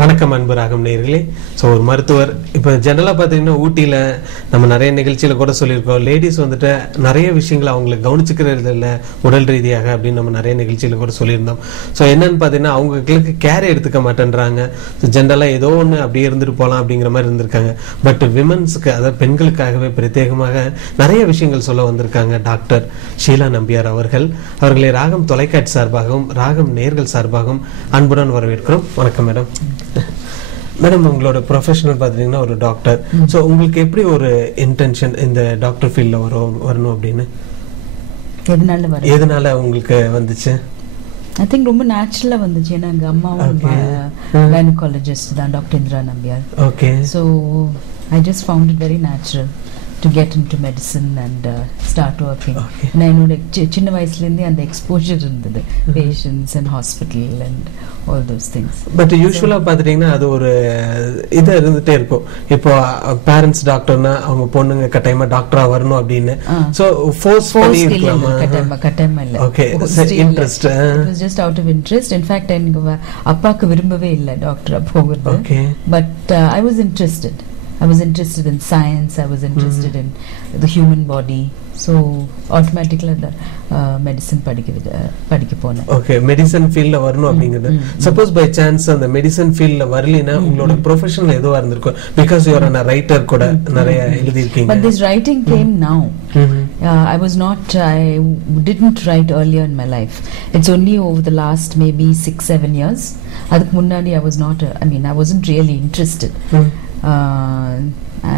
வணக்கம் அன்பு ராகம் நேயர்களே. ஸோ ஒரு மருத்துவர் இப்போ ஜெனரலாக பார்த்தீங்கன்னா ஊட்டியில் நம்ம நிறைய நிகழ்ச்சியில் கூட சொல்லியிருக்கோம், லேடிஸ் வந்துட்டு நிறைய விஷயங்களை அவங்களுக்கு கவனிச்சுக்கிறது இல்லை உடல் ரீதியாக அப்படின்னு நம்ம நிறைய நிகழ்ச்சியில் கூட சொல்லியிருந்தோம். ஸோ என்னன்னு பார்த்தீங்கன்னா அவங்களுக்கு கேர் எடுத்துக்க மாட்டேன்றாங்க. ஸோ ஜென்ரலாக ஏதோ ஒன்று அப்படியே இருந்துட்டு போகலாம் அப்படிங்கிற மாதிரி இருந்திருக்காங்க. பட் விமன்ஸுக்கு, அதாவது பெண்களுக்காகவே பிரத்யேகமாக நிறைய விஷயங்கள் சொல்ல வந்திருக்காங்க டாக்டர் ஷீலா நம்பியார் அவர்கள். அவர்களை ராகம் தொலைக்காட்சி சார்பாகவும் ராகம் நேர்கள் சார்பாகவும் அன்புடன் வரவேற்கிறோம். வணக்கம் மேடம். மேடம், உங்களோட ப்ரொஃபஷனல் பார்த்தீங்கன்னா ஒரு டாக்டர். ஸோ உங்களுக்கு எப்படி ஒரு இன்டென்ஷன் இந்த டாக்டர் ஃபீல்டில் வரணும் அப்படின்னு எதனால உங்களுக்கு வந்துச்சு? ஐ திங்க் ரொம்ப நேச்சுரலா வந்துச்சு. ஏன்னா எங்க அம்மாவும் கைனகாலஜிஸ்ட் தான், doctor Indira Nambiar. Okay. So I just found it very natural to get into medicine and start working. நான் என்னோட சின்ன வயசுலேருந்தே அந்த எக்ஸ்போஜர் இருந்தது, patients and hospital and all those things. But யூஸ்வலாக பார்த்துட்டிங்கன்னா அது ஒரு இது இருந்துகிட்டே இருக்கும். இப்போ பேரண்ட்ஸ் டாக்டர்னா அவங்க பொண்ணுங்க கட்டாயமா டாக்டரா வரணும் அப்படின்னு. ஸோ ஃபோர்ஸ் பண்ணி இருக்கலாமா? கட்டாயமா இல்லை. Okay, interest. It was just out of interest. In fact எனக்கு அப்பாவுக்கு விரும்பவே இல்லை டாக்டரா போகிறது. Okay. But I was interested. I was interested in science. I was interested in the human body. So automatically the medicine படிக்க போனேன். Okay, medicine ஃபீல்ட்ல வரணும் அப்படிங்கிறது. சப்போஸ் பை சான்ஸ் அந்த மெடிசன் ஃபீல்ட்ல வரலினா உங்களோட ப்ரொஃபஷனல் எதுவா இருந்திருக்கும்? Because you are a writer கூட நிறைய எழுதி இருக்கீங்க. But this writing came now. I didn't write earlier in my life. It's only over the last maybe 6-7 years. அதுக்கு முன்னாடி I was not I wasn't really interested.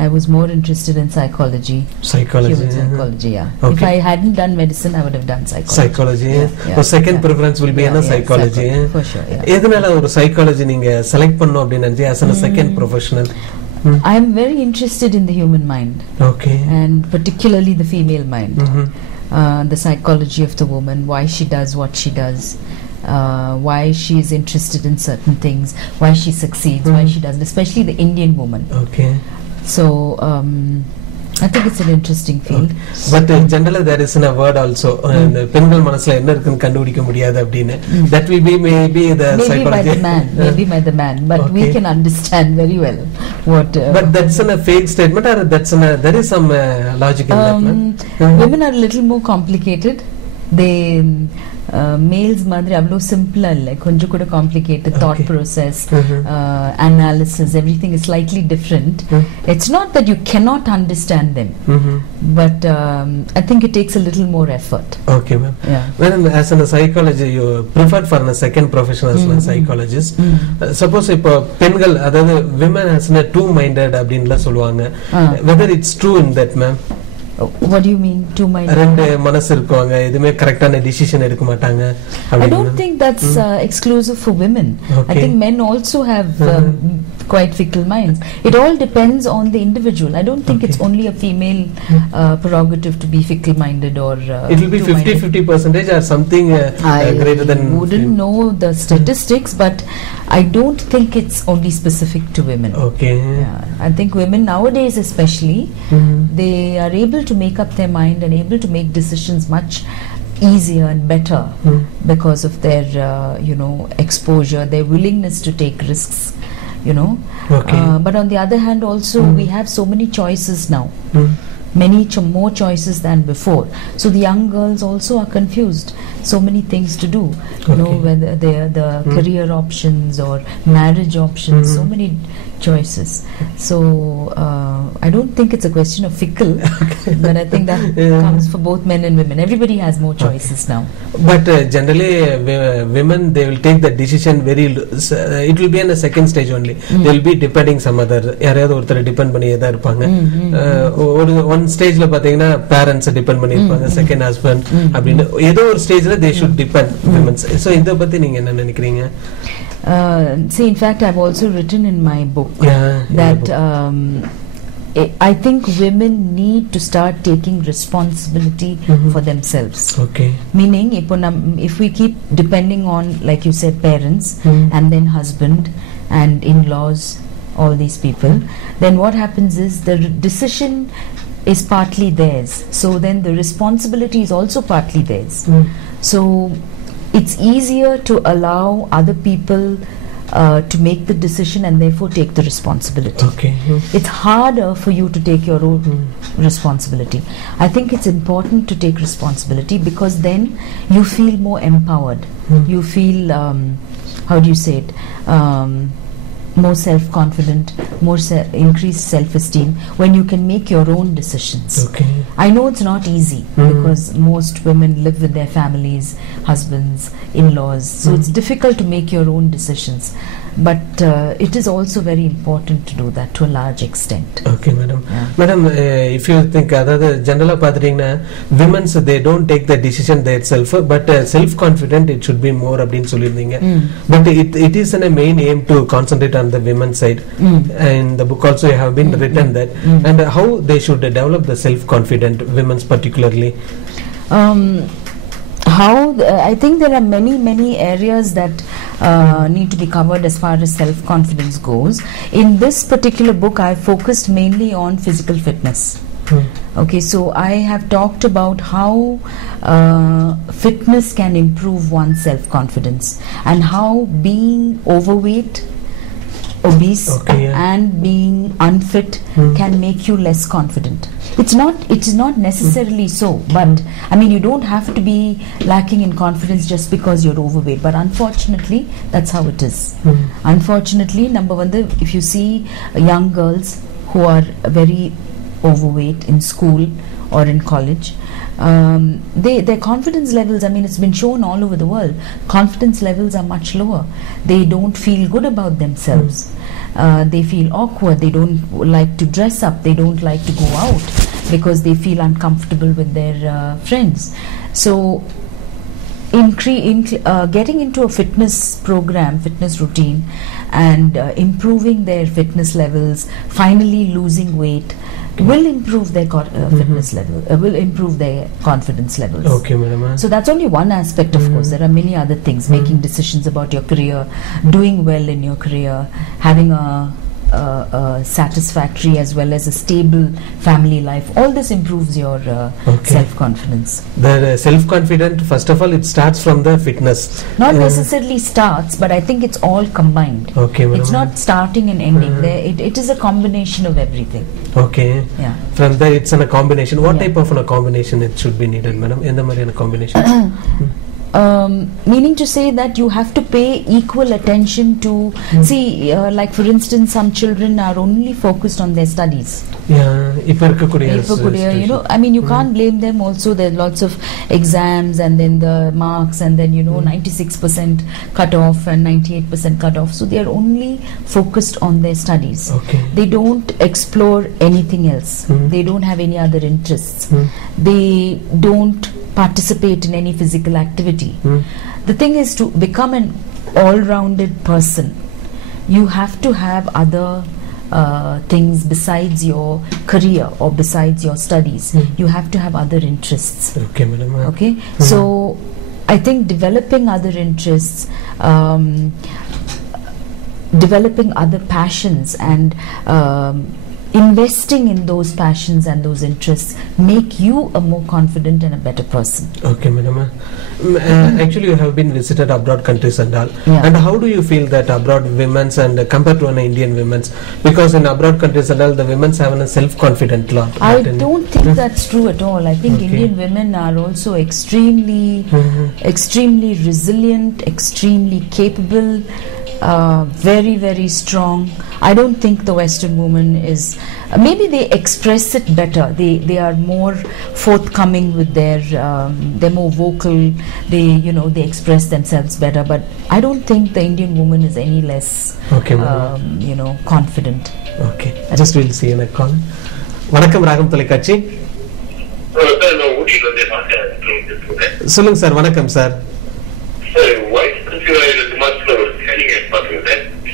I was more interested in psychology. Human psychology, yeah. Okay. If I hadn't done medicine, I would have done psychology. So second preference will be psychology. For sure, yeah. எதனால ஒரு psychology நீங்க select பண்ணனும் அப்படி நினைச்சீங்க as a second professional? I am very interested in the human mind. Okay. And particularly the female mind. The psychology of the woman, why she does what she does. Why she is interested in certain things, why she succeeds, why she doesn't, especially the Indian woman. Okay. So I think it's an interesting field. But generally there is a word also, பெண்கள் மனசுல என்ன இருக்குன்னு கண்டுபிடிக்க முடியாது அப்படினு. That will be maybe the psychology. Maybe by the man, but we can understand very well what. But that's a fake statement, or there is some logic in that. Women are a little more complicated. They males மாதிரி அவ்வளோ சிம்பிளா இல்லை, கொஞ்சம் கூட complicated thought process, analysis, everything is slightly different. It's not that you cannot understand them, but I think it takes a little more effort. Okay, ma'am. When as a psychologist you preferred for a second profession as a psychologist, suppose இப்போ பெண்கள், அதாவது women as a two minded அப்படின்ல சொல்லுவாங்க, whether it's true in that, ma'am? What do you mean two minded? ரெண்டு மனசு இருக்குவாங்க, எதுமே கரெக்ட்டான decision எடுக்க மாட்டாங்க. I don't think that's exclusive for women. I think men also have quite fickle minds. It all depends on the individual. I don't think it's only a female prerogative to be fickle minded or it will be 50-50% or something greater than. I wouldn't know the statistics, but I don't think it's only specific to women. Okay. I think women nowadays especially, they are able to make up their mind and able to make decisions much easier and better because of their exposure, their willingness to take risks, Okay. But on the other hand also we have so many choices now. Many more choices than before, so the young girls also are confused, so many things to do, whether they're the career options or marriage options, so many choices. So I don't think it's a question of fickle, but I think that comes for both men and women. Everybody has more choices now. But generally women, they will take the decision very it will be in a second stage only. They will be depending some other, யாரையாவது ஒருத்தரை depend பண்ணியே தான் இருப்பாங்க. ஒரு one ஸ்டேஜ்ல பாத்தீங்கன்னா parents depend பண்ணி இருப்பாங்க, செகண்ட் ஹஸ்பண்ட் அப்படின்னு ஏதோ ஒரு ஸ்டேஜ்ல they should depend women. So இத பத்தி நீங்க என்ன நினைக்கிறீங்க? See, in fact I've also written in my book that I think women need to start taking responsibility for themselves. Okay. Meaning if we keep depending on, like you said, parents and then husband and in-laws, all these people, then what happens is the decision is partly theirs, so then the responsibility is also partly theirs. So it's easier to allow other people to make the decision and therefore take the responsibility. Okay. It's harder for you to take your own responsibility. I think it's important to take responsibility because then you feel more empowered. You feel, how do you say it, more self-confident, more increased self-esteem when you can make your own decisions. Okay. I know it's not easy because most women live with their families, husbands, in-laws, so it's difficult to make your own decisions. But it is also very important to do that to a large extent. Okay, madam. Madam, if you think other general women, they don't take the decision themselves, but self-confident it should be more abdin sollirninga. But it is a main aim to concentrate on the women's side. And the book also have been written that and how they should develop the self-confident women's particularly. I think there are many areas that need to be covered as far as self-confidence goes. In this particular book, I focused mainly on physical fitness. Okay, so I have talked about how fitness can improve one's self-confidence and how being overweight, obese and being unfit can make you less confident. It is not necessarily so, but I mean you don't have to be lacking in confidence just because you're overweight, but unfortunately that's how it is. Unfortunately, number one, if you see young girls who are very overweight in school or in college, their confidence levels, I mean it's been shown all over the world, confidence levels are much lower. They don't feel good about themselves. They feel awkward, they don't like to dress up, they don't like to go out because they feel uncomfortable with their friends. So getting into a fitness program, fitness routine and improving their fitness levels, finally losing weight will improve their fitness level, will improve their confidence levels. Okay, madam. So that's only one aspect, of course. There are many other things, making decisions about your career, doing well in your career, having a satisfactory as well as a stable family life. All this improves your self-confidence. The self-confident, first of all, it starts from the fitness. Not necessarily starts, but I think it's all combined. Okay, madam. It's not starting and ending. It is a combination of everything. Okay. Yeah. From there, it's a combination. What type of a combination it should be needed, madam? In the combination. Meaning to say that you have to pay equal attention to like for instance, some children are only focused on their studies. Yeah, you know, I mean you can't blame them also. There are lots of exams and then the marks and then 96% cut off and 98% cut off, so they are only focused on their studies. They don't explore anything else. They don't have any other interests. They don't participate in any physical activity. The thing is, to become an all-rounded person, you have to have other things besides your career or besides your studies. You have to have other interests. Okay, madam. Okay, so I think developing other interests, developing other passions and investing in those passions and those interests make you a more confident and a better person. Okay, madam. Actually, you have been visited abroad countries and all. Yeah. And how do you feel that abroad women's and compared to an Indian women's? Because in abroad countries and all, the women's have a self-confident lot. I don't think that's true at all. I think Indian women are also extremely resilient, extremely capable, very strong. I don't think the Western woman is. Maybe they express it better. They are more forthcoming with their. They're more vocal. They express themselves better. But I don't think the Indian woman is any less. Okay, confident. Okay. Just we'll see in a call. வணக்கம் ராகம் தொலைக்காட்சி. சொல்லுங்க sir. வணக்கம் sir.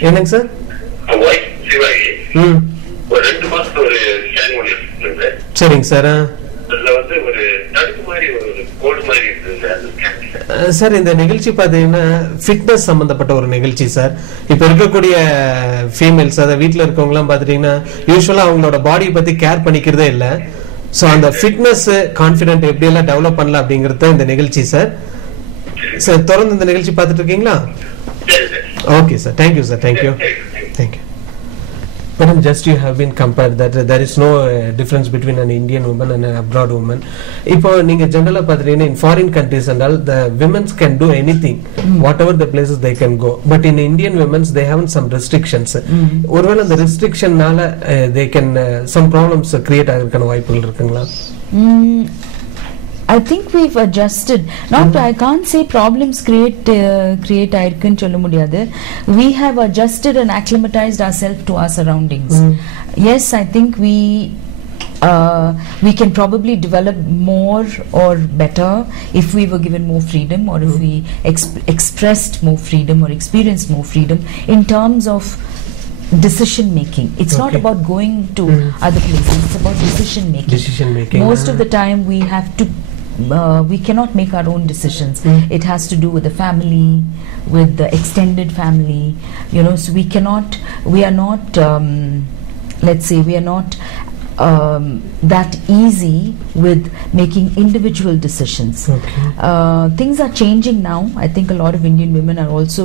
என்னங்க sir? சரிங்க sir. Sir, இந்த நிகழ்ச்சி பாத்தீங்கன்னா ஃபிட்னஸ் சம்பந்தப்பட்ட ஒரு நிகழ்ச்சி சார். இப்ப இருக்கக்கூடிய ஃபீமேல்ஸ், அதாவது வீட்டுல இருக்கவங்க எல்லாம் பாத்துட்டீங்கன்னா யூஸ்வலா அவங்களோட பாடியை பத்தி கேர் பண்ணிக்கிறதே இல்ல. சோ அந்த ஃபிட்னஸ் கான்பிடென்ட் எப்படி எல்லாம் டெவலப் பண்ணலாம் அப்படிங்கறத இந்த நிகழ்ச்சி சார். சார், தொடர்ந்து இந்த நிகழ்ச்சி பாத்துட்டு இருக்கீங்களா? Okay, sir. Thank you, sir. Thank you. Thank you. Madam, just you have been compared that there is no difference between an Indian woman and an abroad woman. இப்போ நீங்க ஜெனரலா பாத்தீங்கன்னா in foreign countries and all the women can do anything, whatever the places they can go. But in Indian women they have some restrictions. ஒருவேளை அந்த restrictionனால they can some problems create ஆகிறதுக்கான வாய்ப்புகள் இருக்குங்களா? I think we've adjusted. Not I can't say problems create ஆயிருக்குன்னு சொல்ல முடியாது. We have adjusted and acclimatized ourselves to our surroundings. Yes, I think we can probably develop more or better if we were given more freedom, or if we expressed more freedom or experienced more freedom in terms of decision making. It's not about going to other places, it's about decision making. Most of the time we have to we cannot make our own decisions. It has to do with the family, with the extended family, you know, so we are not let's say we are not that easy with making individual decisions. Things are changing now. I think a lot of Indian women are also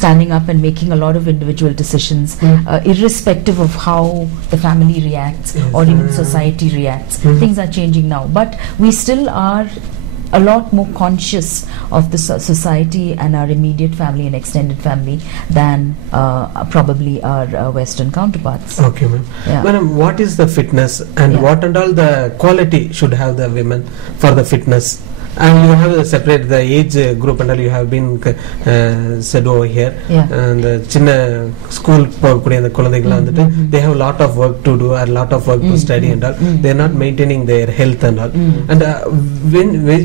standing up and making a lot of individual decisions, irrespective of how the family reacts or even society reacts. Things are changing now, but we still are a lot more conscious of the society and our immediate family and extended family than probably our Western counterparts. Okay, ma'am. Madam, what is the fitness and what and all the quality should have the women for the fitness? And you have separate the age group and all you have been said over here. And சின்ன school போகக்கூடிய அந்த குழந்தைகள் வந்துட்டு they have a lot of work to do, a lot of work to study and all. They are not maintaining their health and all. And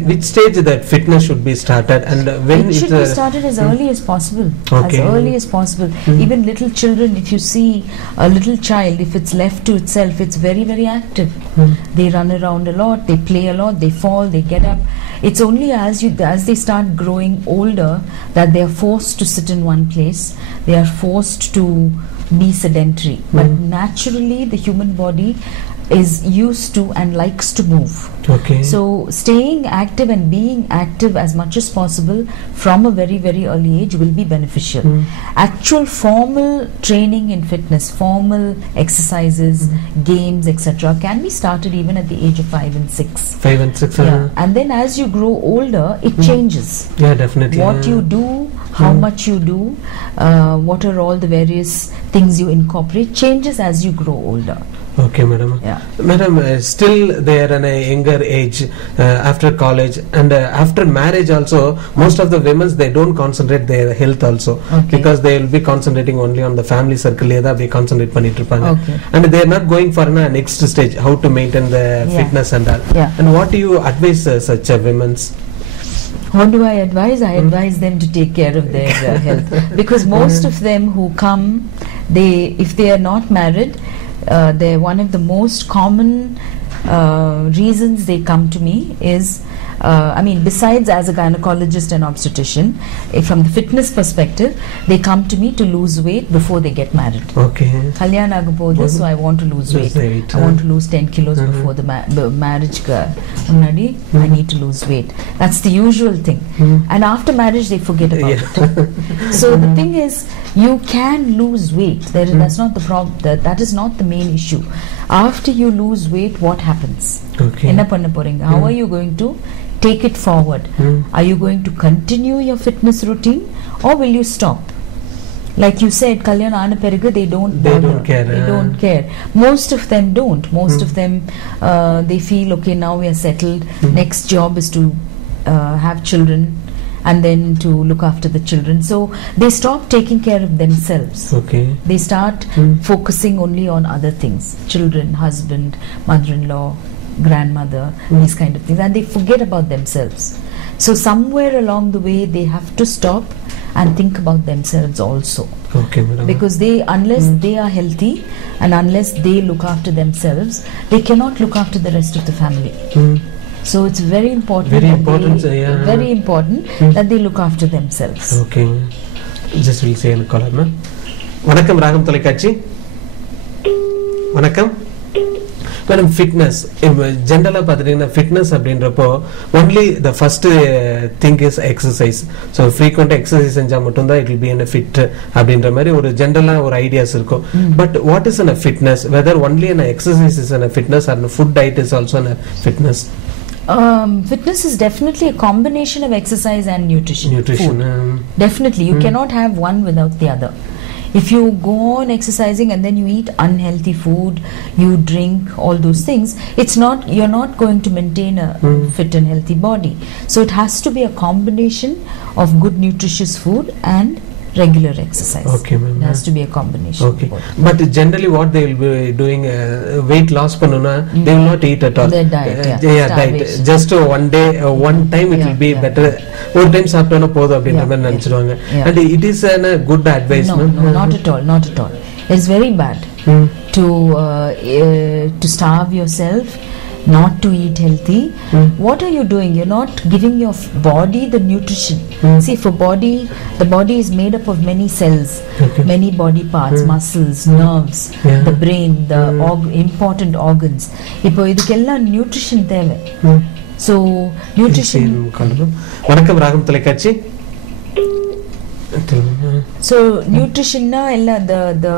which stage that fitness should be started, and when it should be started as early as possible. As early as possible. Even little children, if you see a little child, if it's left to itself, it's very, very active. They run around a lot, they play a lot, they fall, they get up. It's only as they start growing older that they are forced to sit in one place. They are forced to be sedentary. But naturally, the human body is used to and likes to move. So staying active and being active as much as possible from a very, very early age will be beneficial. Actual formal training in fitness, formal exercises, games, etc. can be started even at the age of 5 and 6. 5 and 6. And then as you grow older, it changes. Yeah, definitely. What you do, how much you do, what are all the various things you incorporate, changes as you grow older. Okay, madam. Madam, still they are in a younger age after college and after marriage also. Most of the women, they don't concentrate their health also, because they will be concentrating only on the family circle. They concentrate pannittu irupanga, and they are not going for a next stage, how to maintain the fitness and all. And what do you advise such women's? What do I advise? I advise them to take care of their health, because most of them who come, if they are not married, they're one of the most common reasons they come to me is I mean, besides as a gynecologist and obstetrician, from the fitness perspective, they come to me to lose weight before they get married. Kalyan agapodhu, so I want to lose weight. I want to lose 10 kilos before the marriage. I need to lose weight. That's the usual thing. And after marriage, they forget about it. So the thing is, you can lose weight. That's not the problem. That is not the main issue. After you lose weight, what happens? Enna panna poringa? How are you going to take it forward? Are you going to continue your fitness routine, or will you stop? Like you said, Kalyan aana perigu, they don't care. They don't care. Most of them don't. Most of them, they feel, okay, now we are settled. Next job is to have children, and then to look after the children. So they stop taking care of themselves. They start focusing only on other things: children, husband, mother-in-law, grandmother, these kind of things, and they forget about themselves. So somewhere along the way, they have to stop and think about themselves also. Because unless they are healthy and unless they look after themselves, they cannot look after the rest of the family. So it's very important. Very important that they look after themselves. Just will say a caller, Vanakkam Ragam Tolakachi. Vanakkam. Madam fitness ஜென்ரலாக பார்த்துட்டிங்கன்னா fitness அப்படின்றப்போ only the first thing is exercise. So ஃப்ரீக்வெண்ட்டாக exercise செஞ்சால் மட்டும்தான் it will be என்ன fit அப்படின்ற மாதிரி ஒரு ஜென்ரலாக ஒரு ஐடியாஸ் இருக்கும். But what is an fitness, whether only an exercise is an fitness or food diet is also an fitness? Fitness is definitely a combination of exercise and nutrition. Definitely, you cannot have one without the other. If you go on exercising and then you eat unhealthy food, you drink all those things, you're not going to maintain a fit and healthy body. So it has to be a combination of good nutritious food and regular exercise. Okay, ma'am. It has to be a combination. Okay, but generally what they will be doing, weight loss pannuna, they will not eat at all. Their diet, diet. Just one day, one time it will be better. One time சாப்பிட்டோன்னா போதும் அப்படின்ற மாதிரி நினைச்சிடுவாங்க. And it is a good advice. No, not at all, not at all. It's very bad to starve yourself, not to eat healthy. What are you doing? You're not giving your body the nutrition. See, the body is made up of many cells, many body parts, muscles, nerves, the brain, the important organs. இப்போ இதுக்கெல்லாம் nutrition தேவை. So nutrition. வணக்கம் ராகம் தொலைக்காட்சி. So nutrition na the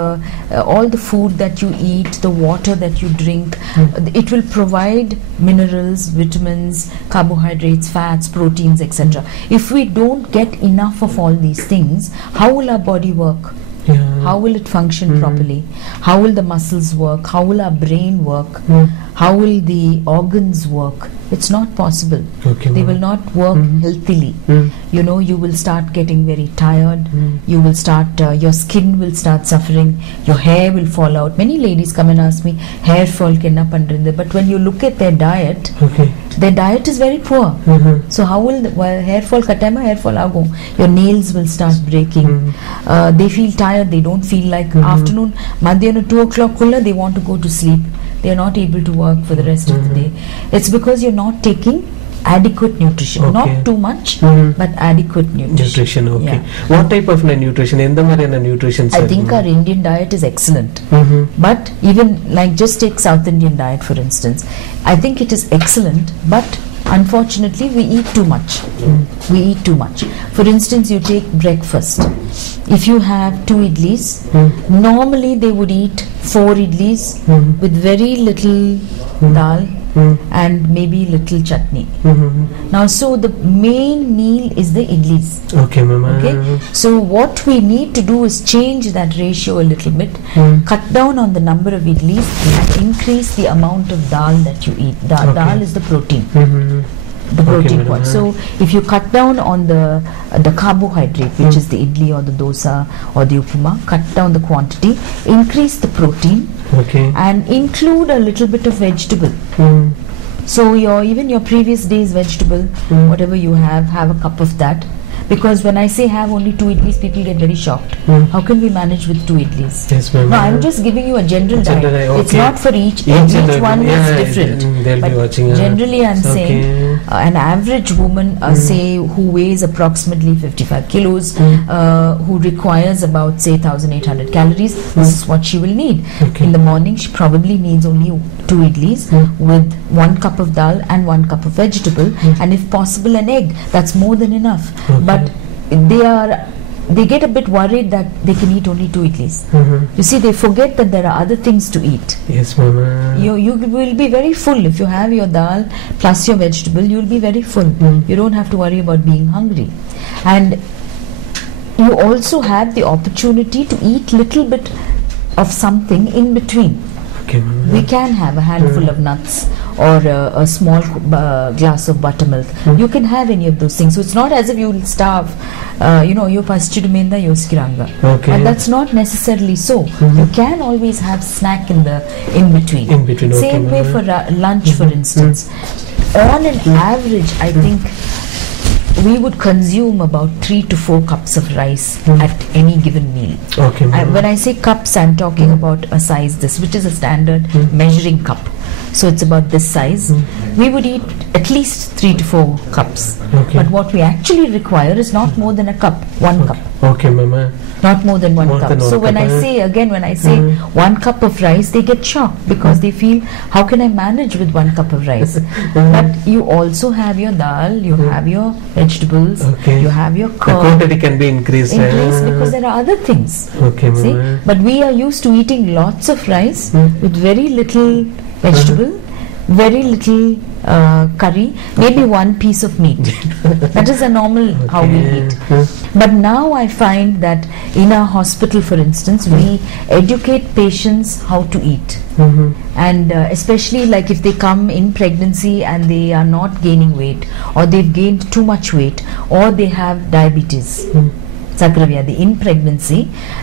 all the food that you eat, the water that you drink, it will provide minerals, vitamins, carbohydrates, fats, proteins, etc. If we don't get enough of all these things, how will our body work? How will it function properly? How will the muscles work? How will our brain work? How will the organs work? It's not possible. They will not work healthily. You will start getting very tired. You will start, your skin will start suffering. Your hair will fall out. Many ladies come and ask me, hair fall kenna pandrinde? But when you look at their diet, their diet is very poor. So how will hair fall katama hair fall agum? Your nails will start breaking. They feel tired. They don't feel like afternoon, madhyana 2 o'clock kulla they want to go to sleep. They are not able to work for the rest of the day. It's because you're not taking adequate nutrition. Not too much, but adequate nutrition. Okay. What type of nutrition? Endha mariyana nutrition? I think our Indian diet is excellent. But even like just take South Indian diet for instance. I think it is excellent, but unfortunately we eat too much. We eat too much. For instance, you take breakfast. If you have 2 idlis, normally they would eat 4 idlis with very little dal and maybe little chutney. Now, so the main meal is the idlis. Okay, mama. Okay. So what we need to do is change that ratio a little bit, cut down on the number of idlis and increase the amount of dal that you eat. Dal is the protein. The protein part. So if you cut down on the carbohydrate, which is the idli or the dosa or the upma, cut down the quantity, increase the protein, and include a little bit of vegetable. So even your previous day's vegetable, whatever you have a cup of that. Because when I say have only 2 idlis, people get very shocked. How can we manage with 2 idlis? Yes, ma'am. No, I'm just giving you a general diet. It's not for each one is different. They'll be watching. Generally, I'm saying an average woman, say who weighs approximately 55 kilos, who requires about say 1,800 calories, this is what she will need. In the morning, she probably needs only 2 idlis with 1 cup of dal and 1 cup of vegetable, and if possible an egg. That's more than enough. But they get a bit worried that they can eat only 2 idlis. You see, they forget that there are other things to eat. Yes, mama. You will be very full if you have your dal plus your vegetable. You will be very full. You don't have to worry about being hungry, and you also have the opportunity to eat little bit of something in between. We can have a handful of nuts or a small glass of buttermilk. You can have any of those things. So it's not as if you will starve. You pasichidumenda yosikiranga. And that's not necessarily so. You can always have snack in between. Same way for lunch, for instance. On an average, I think we would consume about 3 to 4 cups of rice at any given meal. When I say cups, I'm talking about a size this, which is a standard measuring cup. So it's about this size. we would eat at least 3 to 4 cups. Okay. But what we actually require is not more than a cup, 1 cup. Okay, Mama. Not more than 1 More cup. than So 1 when cup, I say again, when I say 1 cup of rice, they get shocked because they feel, how can I manage with 1 cup of rice? But you also have your dal, you have your vegetables, Okay. you have your The curd quantity can be increased. in place because there are other things. Okay, See, Mama. but we are used to eating lots of rice with very little vegetable, very little curry, maybe 1 piece of meat. That is a normal how we eat. But now I find that in our hospital, for instance, we educate patients how to eat. And especially like if they come in pregnancy and they are not gaining weight, or they've gained too much weight, or they have diabetes, Sakravyadi, in pregnancy,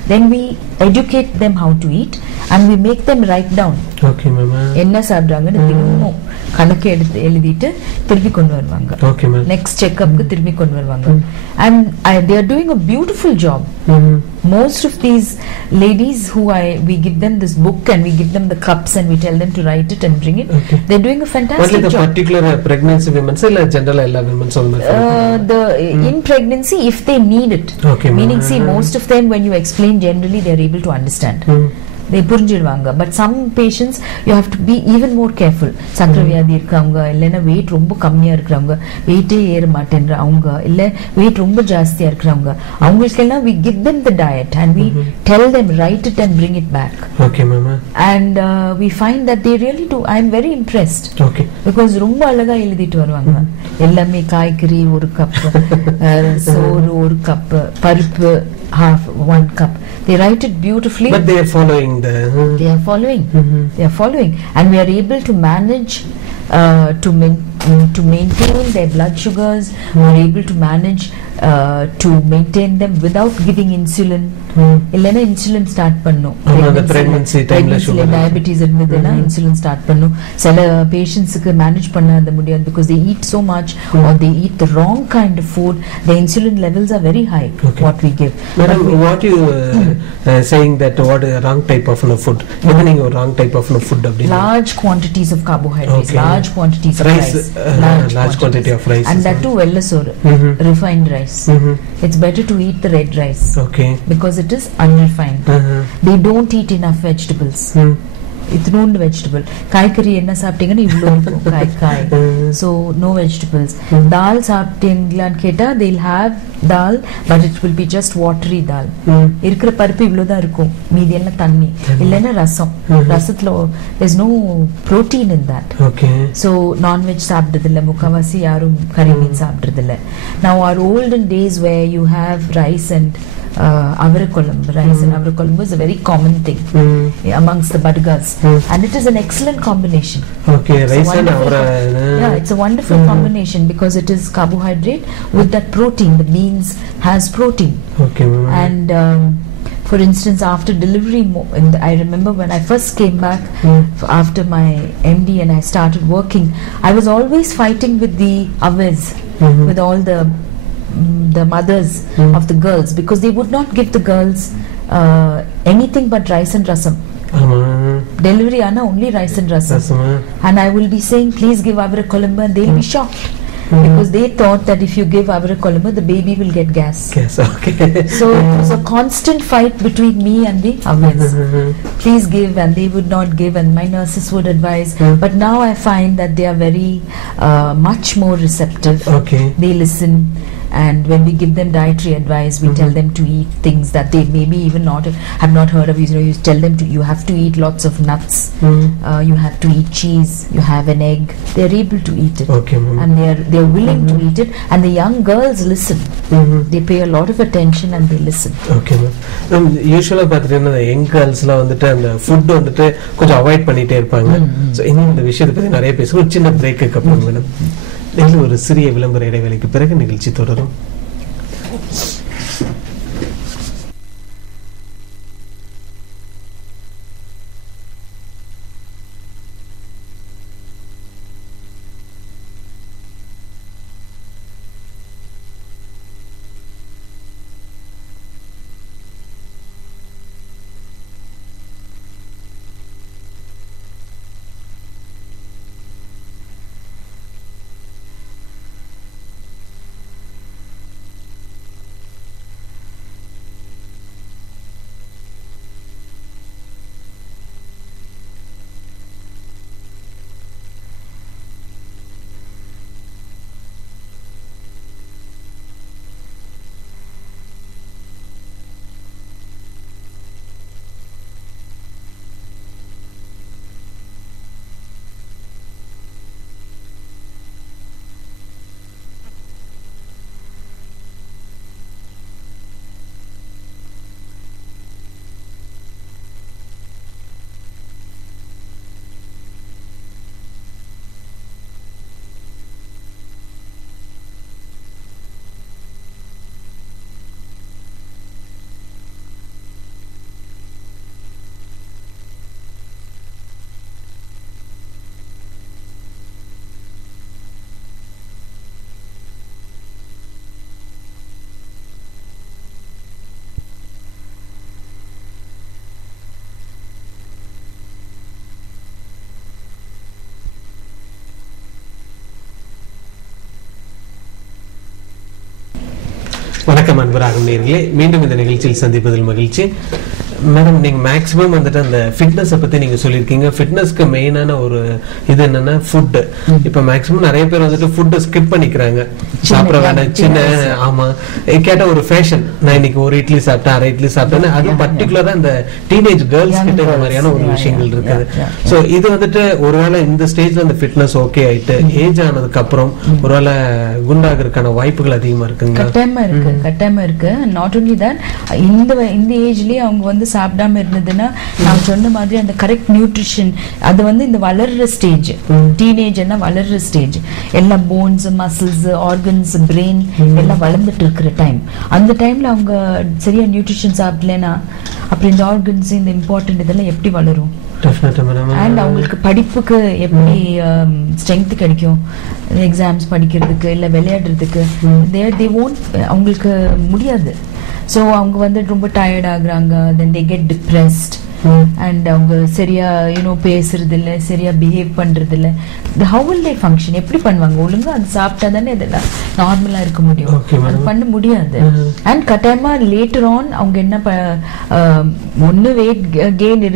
then we educate them how to eat and we make them write down Okay, Mama. என்ன சாப்பிடுறாங்கன்னு தினமும் கணக்கு எடுத்து எழுதிட்டு திருப்பி கொண்டு வருவாங்க. Okay, Mama. Next checkup திருப்பி கொண்டு வருவாங்க. And they are doing a beautiful job. Most of these ladies we give them this book and we give them the cups and we tell them to write it and bring it. Okay. They're doing a fantastic Only the job. particular pregnancy women, or general all women? In pregnancy, if they need it. Okay, Meaning, ma'am. see, most of them, when you explain generally, they are able to understand. They புரிஞ்சிடுவாங்க. But some patients you have to be even more careful. சக்கரை வியாதி இருக்கவங்க, இல்லைன்னா wait ரொம்ப கம்மியா இருக்கிறவங்க, வெயிட்டே ஏற மாட்டேன்ற அவங்க, இல்ல வெயிட் ரொம்ப ஜாஸ்தியா இருக்கிறவங்க, அவங்களுக்கெல்லாம் we give them the diet and we tell them write it and bring it back. Okay, Mama. And we find that they really do. I am very impressed. Okay. Because ரொம்ப அழகா எழுதிட்டு வருவாங்க. எல்லாமே காய்கறி 1 கப், சோறு 1 cup, பருப்பு half 1 cup. They write it beautifully. But they are following the. They are following. They are following, and we are able to manage to maintain their blood sugars. We are able to manage to maintain them without giving insulin. இல்லைன்னா insulin start பண்ணும். Pregnancy time diabetes இருந்ததுன்னா insulin start பண்ணும். சில பேஷண்ட்ஸுக்கு manage பண்ண முடியாது because they eat so much or they eat the wrong kind of food. The insulin levels are very high. Okay. What we give. Madam, what you saying that what is wrong type of food? Evening or wrong type of food? Large quantities of carbohydrates, Okay. large quantities of rice, large quantity of rice. and that too வெள்ளசோறு, refined rice. It's better to eat the red rice. Okay. Because it is unrefined. They don't eat enough vegetables. இத்தினோண்டு vegetable, காய்கறி என்ன சாப்பிட்டீங்கன்னா இவ்வளோ இருக்கும் காய். So no vegetables. தால் சாப்பிட்டீங்களான்னு கேட்டால் they'll have dal but it will be just watery dal. இருக்கிற பருப்பு இவ்வளோதான் இருக்கும், மீதி எல்லாம் தண்ணி, இல்லைன்னா ரசத்தில் there's no protein in that. Okay. So non-veg சாப்பிட்றதில்ல, முக்கால்வாசி யாரும் கறி மீன் சாப்பிட்றதில்ல. Now our olden days where you have rice and avarakolambu, rice and avarakolambu is a very common thing amongst the Badgas, and it is an excellent combination. Okay, rice and avara. Yeah, it's a wonderful combination because it is carbohydrate with that protein. The beans has protein. Okay, Mama. And for instance, after delivery, I remember when I first came back after my MD and I started working, I was always fighting with the avas, with all the mothers of the girls, because they would not give the girls anything but rice and rasam. Delivery ana only rice and rasam. And I will be saying please give avarakolambu and they'll be shocked. Because they thought that if you give avarakolambu, the baby will get gas. Yes, okay. So it was a constant fight between me and the avars. Please give, and they would not give, and my nurses would advise. But now I find that they are very much more receptive. Okay. They listen. And when we give them dietary advice, we tell them to eat things that they maybe even have not heard of. You tell them you have to eat lots of nuts, you have to eat cheese, you have an egg. They are able to eat it. Okay, Mama. And they are willing to eat it, and the young girls listen. They pay a lot of attention and they listen. Okay, ma'am. Usually பாத்தீங்கன்னா young கேர்ள்ஸ்லாம் வந்துட்டு அந்த food வந்துட்டு கொஞ்சம் avoid பண்ணிட்டே இருப்பாங்க. So இந்த விஷயத்தை பத்தி நிறைய பேசுவோம். ஒரு சின்ன பிரேக்கு அப்புறம் மேடம் ஒரு சிறிய விளம்பர இடைவேளைக்கு பிறகு நிகழ்ச்சி தொடரும். வணக்கம் அன்பராகும் நேயர்களே, மீண்டும் இந்த நிகழ்ச்சியில் சந்திப்பதில் மகிழ்ச்சி. மேடம், நீங்க மேக்ஸிமம் வந்துட்டு அந்த ஃபிட்னஸை பத்தி நீங்க சொல்லியிருக்கீங்க. ஃபிட்னஸ்க்கு மெயினான ஒரு இது என்னன்னா ஃபுட். இப்ப மேக்ஸிமம் நிறைய பேர் வந்துட்டு ஃபுட்டை ஸ்கிப் பண்ணிக்கிறாங்க, சாப்பிட வேண்டாம் சின்ன. ஆமா, கேட்ட ஒரு ஃபேஷன், நான் இன்னைக்கு ஒரு இட்லி சாப்பிட்டேன், அரை இட்லி சாப்பிட்டேன். அது பர்டிகுலரா இந்த டீனேஜ் கேர்ள்ஸ் கிட்ட இந்த மாதிரியான ஒரு விஷயங்கள் இருக்குது. சோ இது வந்துட்டு ஒருவேளை இந்த ஸ்டேஜ்ல அந்த ஃபிட்னஸ் ஓகே ஆயிட்டு ஏஜ் ஆனதுக்கு அப்புறம் ஒருவேளை குண்டாகிறதுக்கான வாய்ப்புகள் அதிகமா இருக்குங்க. கட்டாயமா இருக்கு. நாட் ஓன்லி தட், இந்த ஏஜ்லயே அவங்க வந்து சாப்பிடாம இருந்ததுன்னா நான் சொன்ன மாதிரி அந்த கரெக்ட் நியூட்ரிஷன் அது வந்து இந்த வளர்ற ஸ்டேஜ், டீனேஜ் என்ன வளர்ற ஸ்டேஜ், எல்லா போன்ஸ், மசில்ஸ், ஆர்கன்ஸ், பிரெயின் எல்லாம் வளர்ந்துட்டு இருக்கிற டைம். அந்த டைம்ல அவங்க சரியா நியூட்ரிஷன் சாப்பிடலன்னா அப்புறம் இந்த ஆர்கன்ஸ், இந்த இம்பார்ட்டன்ட் இதெல்லாம் எப்படி வளரும்? அண்ட் அவங்களுக்கு படிப்புக்கு எப்படி ஸ்ட்ரென்த் கிடைக்கும்? எக்ஸாம்ஸ் படிக்கிறதுக்கு இல்ல விளையாடுறதுக்கு அவங்களுக்கு முடியாது. ஸோ அவங்க வந்து ரொம்ப டயர்ட் ஆகுறாங்க, தென் தே கெட் டிப்ரெஸ்ட். அண்ட் அவங்க சரியா பேசுறது இல்லை, சரியா பிஹேவ் பண்றது இல்லை. How will they function? எப்படி பண்ணுவாங்க? ஒழுங்கா அது சாப்பிட்டா தானே இதெல்லாம் நார்மலா இருக்க முடியும். அது பண்ண முடியாது. அண்ட் கட்டாயமா லேட்டர் ஆன் அவங்க என்ன ஒன்னு வெயிட் கெயின்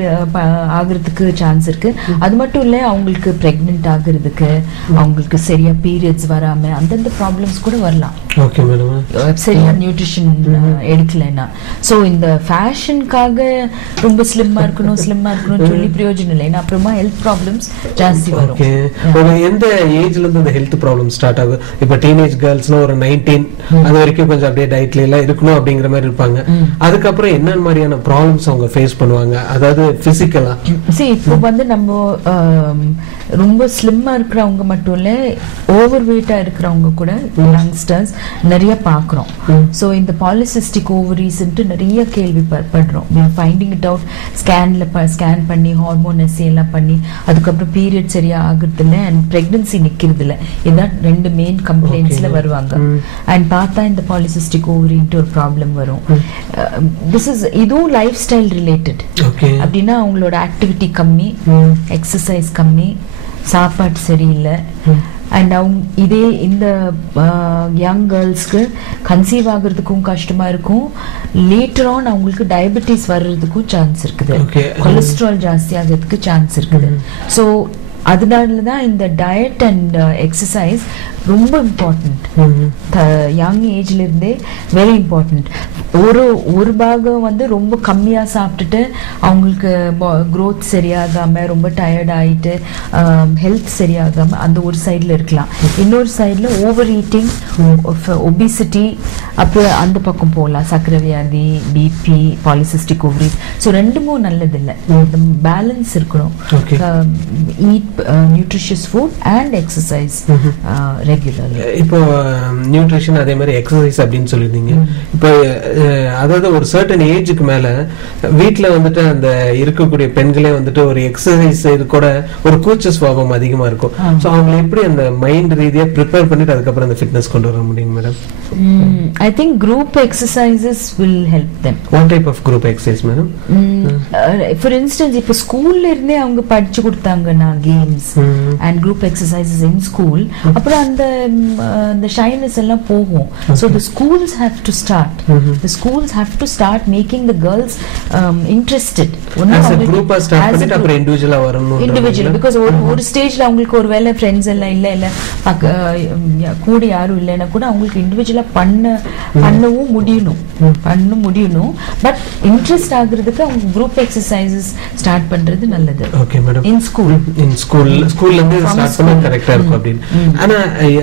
ஆகுறதுக்கு சான்ஸ் இருக்கு. அது மட்டும் இல்ல, அவங்களுக்கு பிரெக்னென்ட் ஆகுறதுக்கு, அவங்களுக்கு சரியா பீரியட்ஸ் வராம அந்தந்த ப்ராப்ளம்ஸ் கூட வரலாம், சரியா நியூட்ரிஷன் எடுக்கலைன்னா. ஸோ இந்த ஃபேஷனுக்காக ரொம்ப ஸ்லிம்மா இருக்கணும் சொல்லி பிரயோஜனம் இல்லை. அப்புறமா ஹெல்த் ப்ராப்ளம்ஸ் ஜாஸ்தி வரும். எந்த ஏஜ்ல இருந்து இந்த ஹெல்த் ப்ராப்ளம் ஸ்டார்ட் ஆகும்? இப்ப டீனேஜ் கேர்ள்ஸ்னா ஒரு 19 அது வரைக்கும் கொஞ்சம் அப்படியே டயட்ல எல்லாம் இருக்கணும் அப்படிங்கிற மாதிரி இருப்பாங்க. அதுக்கப்புறம் என்ன மாதிரியான ப்ராப்ளம்ஸ் அவங்க ஃபேஸ் பண்ணுவாங்க? அதாவது பிசிக்கலா இப்போ வந்து நம்ம ரொம்ப ஸ்லிம்மா இருக்கிறவங்க மட்டும் இல்ல, ஓவர் வெயிட்டா இருக்கிறவங்க கூட யங்ஸ்டர்ஸ் நிறைய பாக்குறோம். ஸோ இந்த பாலிசிஸ்டிக் ஓவரிஸ்ன்ட்டு நிறைய கேள்விப்படுறோம். ஃபைண்டிங் இட் அவுட், ஸ்கேன் பண்ணி ஹார்மோன் எஸ்ஏ எல்லாம் பண்ணி அதுக்கப்புறம் பீரியட் சரியா ஆகுறது இல்லை அண்ட் பிரெக்னன்சி நிக்கிறது இல்லை. இதான் 2 மெயின் கம்ப்ளைண்ட்ஸ்ல வருவாங்க. அண்ட் பார்த்தா இந்த பாலிசிஸ்டிக் ஓவரின்ட்டு ஒரு ப்ராப்ளம் வரும். இதுவும் லைஃப் ஸ்டைல் ரிலேட்டட். அப்படின்னா அவங்களோட ஆக்டிவிட்டி கம்மி, எக்ஸசைஸ் கம்மி, சாப்பாடு சரியில்லை. அண்ட் அவங்க இதே இந்த யங் கேர்ள்ஸ்க்கு கன்சீவ் ஆகுறதுக்கும் கஷ்டமா இருக்கும். லேட்டர் ஆன் அவங்களுக்கு டயபெட்டிஸ் வர்றதுக்கும் சான்ஸ் இருக்குது, கொலஸ்ட்ரால் ஜாஸ்தி ஆகிறதுக்கு சான்ஸ் இருக்குது. ஸோ அதனாலதான் இந்த டயட் அண்ட் எக்ஸசைஸ் ரொம்ப இம்பார்ட்டன்ட். யங் ஏஜ்ல இருந்தே வெரி இம்பார்ட்டன்ட். ஒரு பாகம் வந்து ரொம்ப கம்மியா சாப்பிட்டுட்டு அவங்களுக்கு க்ரோத் சரியாகாம ரொம்ப டயர்ட் ஆயிட்டு ஹெல்த் சரியாகாம அந்த ஒரு சைட்ல இருக்கலாம். இன்னொரு சைட்ல ஓவர் ஈட்டிங், ஒபிசிட்டி, அப்புறம் அந்த பக்கம் போகலாம், சக்கரை வியாதி, பிபி, பாலிசிஸ்டிக் ஓவரிஸ். ஸோ ரெண்டுமும் நல்லது இல்லை. பேலன்ஸ் இருக்கணும். Eat nutritious food and exercise regularly. இப்போ நியூட்ரிஷன் அதே மாதிரி எக்ஸசைஸ் அப்படின்னு சொல்லிருந்தீங்க. இப்போ அதாவது ஒரு சர்டன் ஏஜுக்கு மேல வீட்டுல வந்துட்டு அந்த இருக்கக்கூடிய பெண்களே வந்துட்டு ஒரு எக்ஸசைஸ் இது கூட ஒரு கூச்ச சுபாவம் அதிகமா இருக்கும். சோ அவங்க எப்படி அந்த மைண்ட் ரீதியா ப்ரிப்பேர் பண்ணிட்டு அதுக்கப்புறம் அந்த ஃபிட்னஸ் கொண்டு வர முடியும் madam? I think group exercises will help them. What type of group exercise madam? For instance, இப்ப ஸ்கூல்ல இருந்தே அவங்க படிச்சு கொடுத்தாங்கன்னா games and group exercises in school, அப்புறம் அந்த ஷைனஸ் எல்லாம் போகும். So the schools have to start. The schools have to start making the girls interested. As a group start பண்ணிட்டு அப்புறம் இன்டிவிஜுவலா வரணும். இன்டிவிஜுவல் because ஒரு ஸ்டேஜ்ல அவங்களுக்கு ஒரு வேளை ஃப்ரெண்ட்ஸ் எல்லாம் இல்ல கூட யாரும் இல்லைன்னா கூட அவங்களுக்கு இண்டிவிஜுவலா பண்ணவும் முடியணும். பட் இன்ட்ரெஸ்ட் ஆகுறதுக்கு அவங்க குரூப் எக்ஸசைசஸ் ஸ்டார்ட் பண்றது நல்லது. Okay madam. இன் ஸ்கூல்ல இருந்து ஸ்டார்ட் பண்ணா கரெக்டா இருக்கும் அப்படின்னு. ஆனா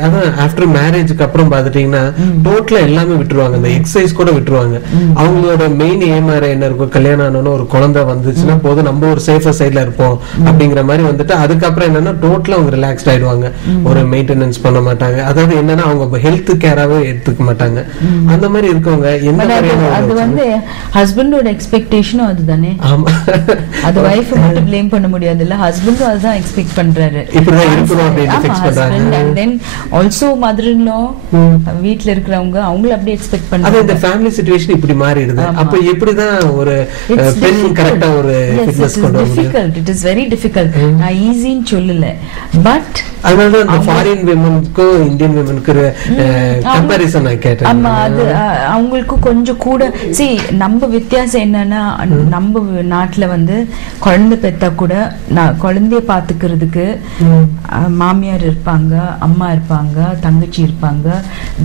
அதான் ஆஃப்டர் மேரேஜ்க்கு அப்புறம் பாத்துட்டீங்கன்னா டோட்டலா எல்லாமே விட்டுருவாங்க, அந்த எக்ஸசைஸ் கூட விட்டுருவாங்க. அவங்களோட மெயின் ஏமா என்ன இருக்கும், கல்யாணம் ஆனோன்னு ஒரு குழந்தை வந்துச்சுன்னா போதும், நம்ம ஒரு சேஃபர் சைட்ல இருப்போம் அப்படிங்கிற மாதிரி வந்துட்டு அதுக்கப்புறம் என்னன்னா டோட்டலா அவங்க ரிலாக்ஸ்ட் ஆயிடுவாங்க, ஒரு மெயின்டெனன்ஸ் பண்ண மாட்டாங்க. அதாவது என்னன்னா அவங்க ஹெல்த் கேராவே எடுத்துக்க மாட்டாங்க. அந்த மாதிரி இருக்கவங்க என்ன அது வந்து ஹஸ்பண்டோட எக்ஸ்பெக்டேஷனும் அதுதானே. அது வைஃப் மட்டும் ப்ளேம் பண்ண முடியாது இல்ல, ஹஸ்பண்டும் அதுதான் எக்ஸ்பெக்ட் பண்றாரு, இப்படிதான் இருக்கணும் அப்படின்னு ஃபிக்ஸ் பண்றாங்க. and then also mother in law வீட்ல இருக்கிறவங்க அவங்கள அப்படியே எக்ஸ்பெக்ட் அது பண்றாங்க. இந்த ஃபேமிலி சிச்சுவேஷன் இப்படி மாறிடுது. அப்ப எப்படிதான் ஒரு பெண் கரெக்டா ஒரு ஃபிட்னஸ் கொண்டு வர முடியும்? It is very difficult. நான் ஈஸின்னு சொல்லல, பட் அதனால அந்த ஃபாரின் விமனுக்கு இந்தியன் விமனுக்கு கம்பேரிசன் நான் கேட்டேன். ஆமா, அது அவங்களுக்கு கொஞ்சம் கூட நம்ம வித்தியாசம் என்னன்னா, நம்ம நாட்டுல வந்து குழந்தை பெத்தா கூட குழந்தைய பாத்துக்கிறதுக்கு மாமியார் இருப்பாங்க, அம்மா இருப்பாங்க, தங்கச்சி இருப்பாங்க,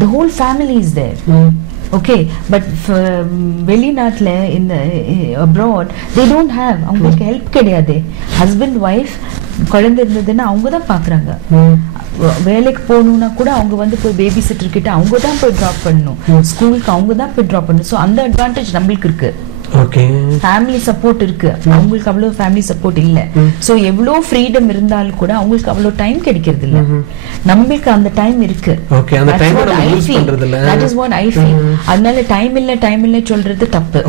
the whole family is there. Okay, but வெளிநாட்டுல இந்த abroad they don't have, அவங்களுக்கு ஹெல்ப் கிடையாது. ஹஸ்பண்ட் ஒய்ஃப் குழந்தை இருந்ததுன்னா அவங்க தான் பாக்குறாங்க. வேலைக்கு போகணும்னா கூட அவங்க வந்து போய் பேபி சிட்டர் கிட்ட அவங்க தான் போய் டிராப் பண்ணணும், ஸ்கூலுக்கு அவங்க தான் போய் டிராப் பண்ணணும். ஸோ அந்த அட்வான்டேஜ் நம்மளுக்கு இருக்கு. ஃபேமிலி சப்போர்ட் இருக்கு, அவங்களுக்கு அவ்வளவு ஃபேமிலி சப்போர்ட் இல்ல. சோ எவ்வளவு ஃப்ரீடம் இருந்தாலும் கூட அவங்களுக்கு அவ்வளவு டைம் கிடைக்கிறது இல்ல. நம்மளுக்கு அந்த டைம் இருக்கு. That is what I feel. அதனால டைம் இல்ல சொல்றது தப்பு.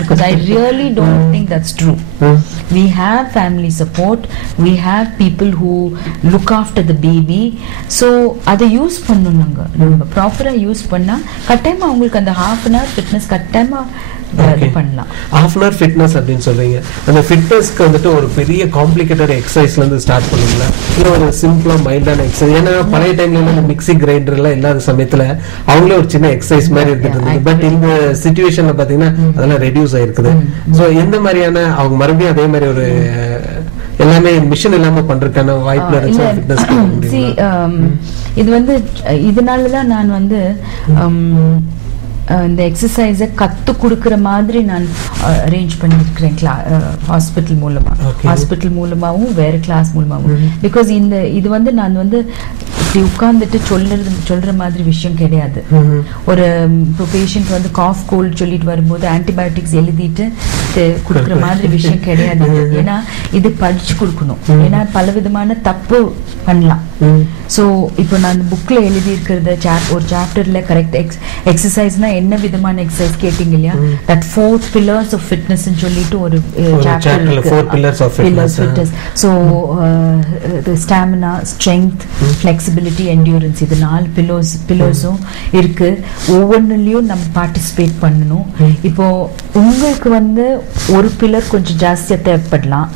Because I really don't think that's true. We have family support, we have people who look after the baby. So அதை யூஸ் பண்ணணும். நம்ம ப்ராப்பரா யூஸ் பண்ணா கட்டாயமா அவங்களுக்கு அந்த half an hour fitness கட்டாயமா பண்ணலாம். half an hour fitness அப்படின்னு சொல்றீங்க. அந்த ஃபிட்னஸ்க்கு வந்துட்டு ஒரு பெரிய காம்ப்ளிகேட்டட் எக்ஸசைஸ்ல இருந்து ஸ்டார்ட் பண்ணுங்களா, இல்ல ஒரு சிம்பிளா மைல்டான எக்ஸசைஸ்? ஏன்னா பழைய டைம்ல மிக்ஸி கிரைண்டர் எல்லாம் இல்லாத சமயத்துல அவங்களே ஒரு சின்ன எக்ஸசைஸ் மாதிரி இருந்துட்டு இருந்தது. பட் இந்த சிச்சுவேஷன்ல பாத்தீங்கன்னா அதெல்லாம் ரெடியூஸ் ஆயிருக்குது. சோ எந்த மாதிரியான அவங்க மறுபடியும் அதே மாதிரி ஒரு எல்லாமே மிஷின் இல்லாம பண்றதுக்கான வாய்ப்பு இருந்துச்சு ஃபிட்னஸ்? இது வந்து இதனாலதான் நான் வந்து இந்த எக்ஸசைஸை கத்து கொடுக்கிற மாதிரி நான் அரேஞ்ச் பண்ணிருக்கிறேன் ஹாஸ்பிட்டல் மூலமாவும் வேற கிளாஸ் மூலமாவும். பிகாஸ் இது வந்து நான் வந்து இப்படி உட்கார்ந்துட்டு சொல்ற மாதிரி விஷயம் கிடையாது. ஒரு இப்போ பேஷண்ட் வந்து காஃப் கோல்டு சொல்லிட்டு வரும்போது ஆன்டிபயோட்டிக்ஸ் எழுதிட்டு கொடுக்குற மாதிரி விஷயம் கிடையாது. ஏன்னா இது படிச்சு கொடுக்கணும். ஏன்னா பல விதமான தப்பு பண்ணலாம். ஸோ இப்போ நான் புக்ல எழுதி இருக்கிறத ஒரு சாப்டர்ல கரெக்ட் எக்ஸசைஸ்னா என்ன விதமான எக்ஸசைஸ் கேட்டீங்க இல்லையா, தட் 4 pillars of fitness ன்னு சொல்லிட்டு ஒரு சாப்டர் இருக்கு. 4 pillars of fitness. So stamina, strength, flexibility, endurance, இது 4 பில்லர்ஸும் இருக்கு. ஒவ்வொன்றுலயும் நம்ம பார்ட்டிசிபேட் பண்ணணும். இப்போ உங்களுக்கு வந்து ஒரு பில்லர் கொஞ்சம் ஜாஸ்தியா தேவைப்படலாம்,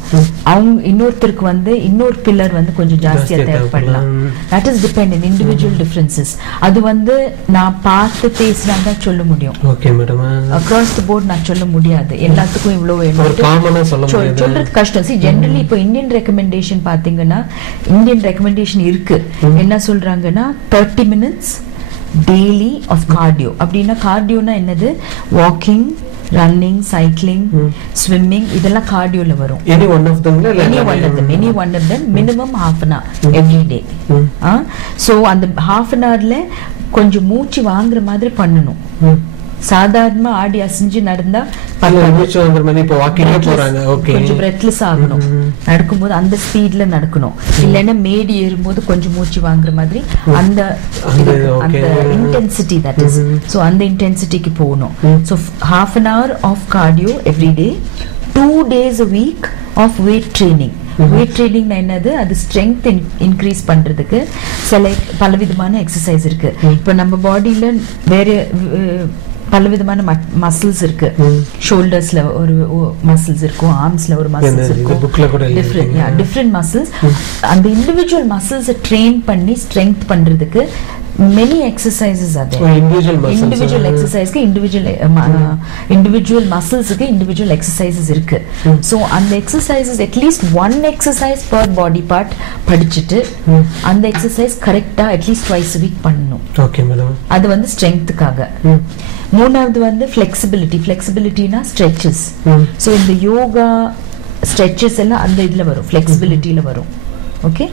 அவங்க இன்னொருத்தருக்கு வந்து இன்னொரு பில்லர் வந்து கொஞ்சம் ஜாஸ்தியா தேவைப்படலாம். That is dependent, individual differences. அது வந்து நான் பார்த்து பேசினா தான் சொல்ல முடியும். Okay madam. Across the board நான் சொல்ல முடியாது. எல்லாத்துக்கும் இவ்வளவு வேணும் சொல்றது கஷ்டம். See, generally இப்போ இந்தியன் ரெக்கமெண்டேஷன் பாத்தீங்கன்னா, இந்தியன் ரெக்கமெண்டேஷன் இருக்கு. என்ன சொல்றாங்கன்னா 30 minutes daily of cardio. அப்படின்னா கார்டியோனா என்னது? வாக்கிங், ரன்னிங், சைக்கிளிங், ஸ்விம்மிங், இதெல்லாம் கார்டியோல வரும். any one of them minimum half an hour every day. So அந்த half an hourல கொஞ்சம் மூச்சு வாங்குற மாதிரி பண்ணணும். சாதாரணமா ஆடி அசைஞ்சு நடந்தா கொஞ்சம் பிரெத்லெஸ் ஆகணும். நடக்கும்போது அந்த ஸ்பீட்ல நடக்கணும். இல்லைன்னா மேடி ஏறும்போது கொஞ்சம் மூச்சு வாங்குற மாதிரி அந்த இன்டென்சிட்டி, தட் இஸ். ஸோ அந்த இன்டென்சிட்டிக்கு போகணும். So half an hour of cardio every day, 2 days a week of weight training. weight training என்னது? அது ஸ்ட்ரெங்த் இன்க்ரீஸ் பண்றதுக்கு பல விதமான எக்ஸசைஸ் இருக்கு. இப்போ நம்ம பாடியில வேற பலவிதமான மசில்ஸ் இருக்கு. ஷோல்டர்ஸ்ல ஒரு மசில்ஸ் இருக்கும், ஆர்ம்ஸ்ல ஒரு மசில்ஸ் இருக்கும், டிஃப்ரெண்ட் மசில்ஸ். அந்த இண்டிவிஜுவல் மசில்ஸ் ட்ரெயின் பண்ணி ஸ்ட்ரெங்த் பண்றதுக்கு many exercises are there. individual exercise ku individual muscles ku individual exercises irukku. So and exercises, at least one exercise per body part padichittu and exercise correct at least twice a week pannanum. Okay madam. adu vandu strength kaga. மூணாவது வந்து flexibility na stretches. So in the yoga stretches எல்லாம் அந்த இதுல வரும், flexibilityல வரும். Okay.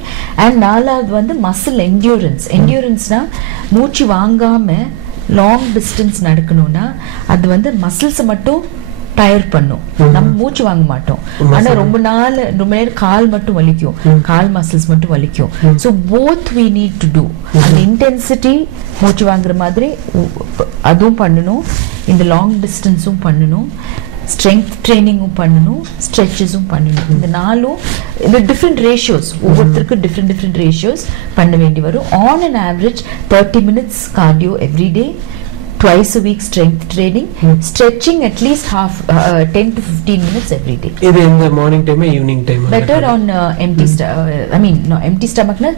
And நாலாவது வந்து muscle என்டியூரன்ஸ்னா மூச்சு வாங்காம லாங் டிஸ்டன்ஸ் நடக்கணும்னா அது வந்து மசில்ஸ் மட்டும் டயர் பண்ணும். நம்ம மூச்சு வாங்க மாட்டோம். ஆனா ரொம்ப நேரம் கால் மட்டும் வலிக்கும், கால் மசில்ஸ் மட்டும் வலிக்கும். So both we need to do. அந்த இன்டென்சிட்டி மூச்சு வாங்குற மாதிரி அதுவும் பண்ணணும், இந்த லாங் டிஸ்டன்ஸும் பண்ணணும். ஸ்ட்ரென்த் ட்ரைனிங்கும் பண்ணணும், ஸ்ட்ரெச்சஸும் பண்ணணும். இந்த நாலும் இந்த டிஃப்ரெண்ட் ரேஷியோஸ், ஒவ்வொருத்தருக்கும் டிஃப்ரெண்ட் ரேஷியோஸ் பண்ண வேண்டி வரும். On an average 30 minutes cardio every day, twice a week strength training, stretching at least 10 to 15 minutes every day. இது இந்த morning time evening time better on empty empty stomach na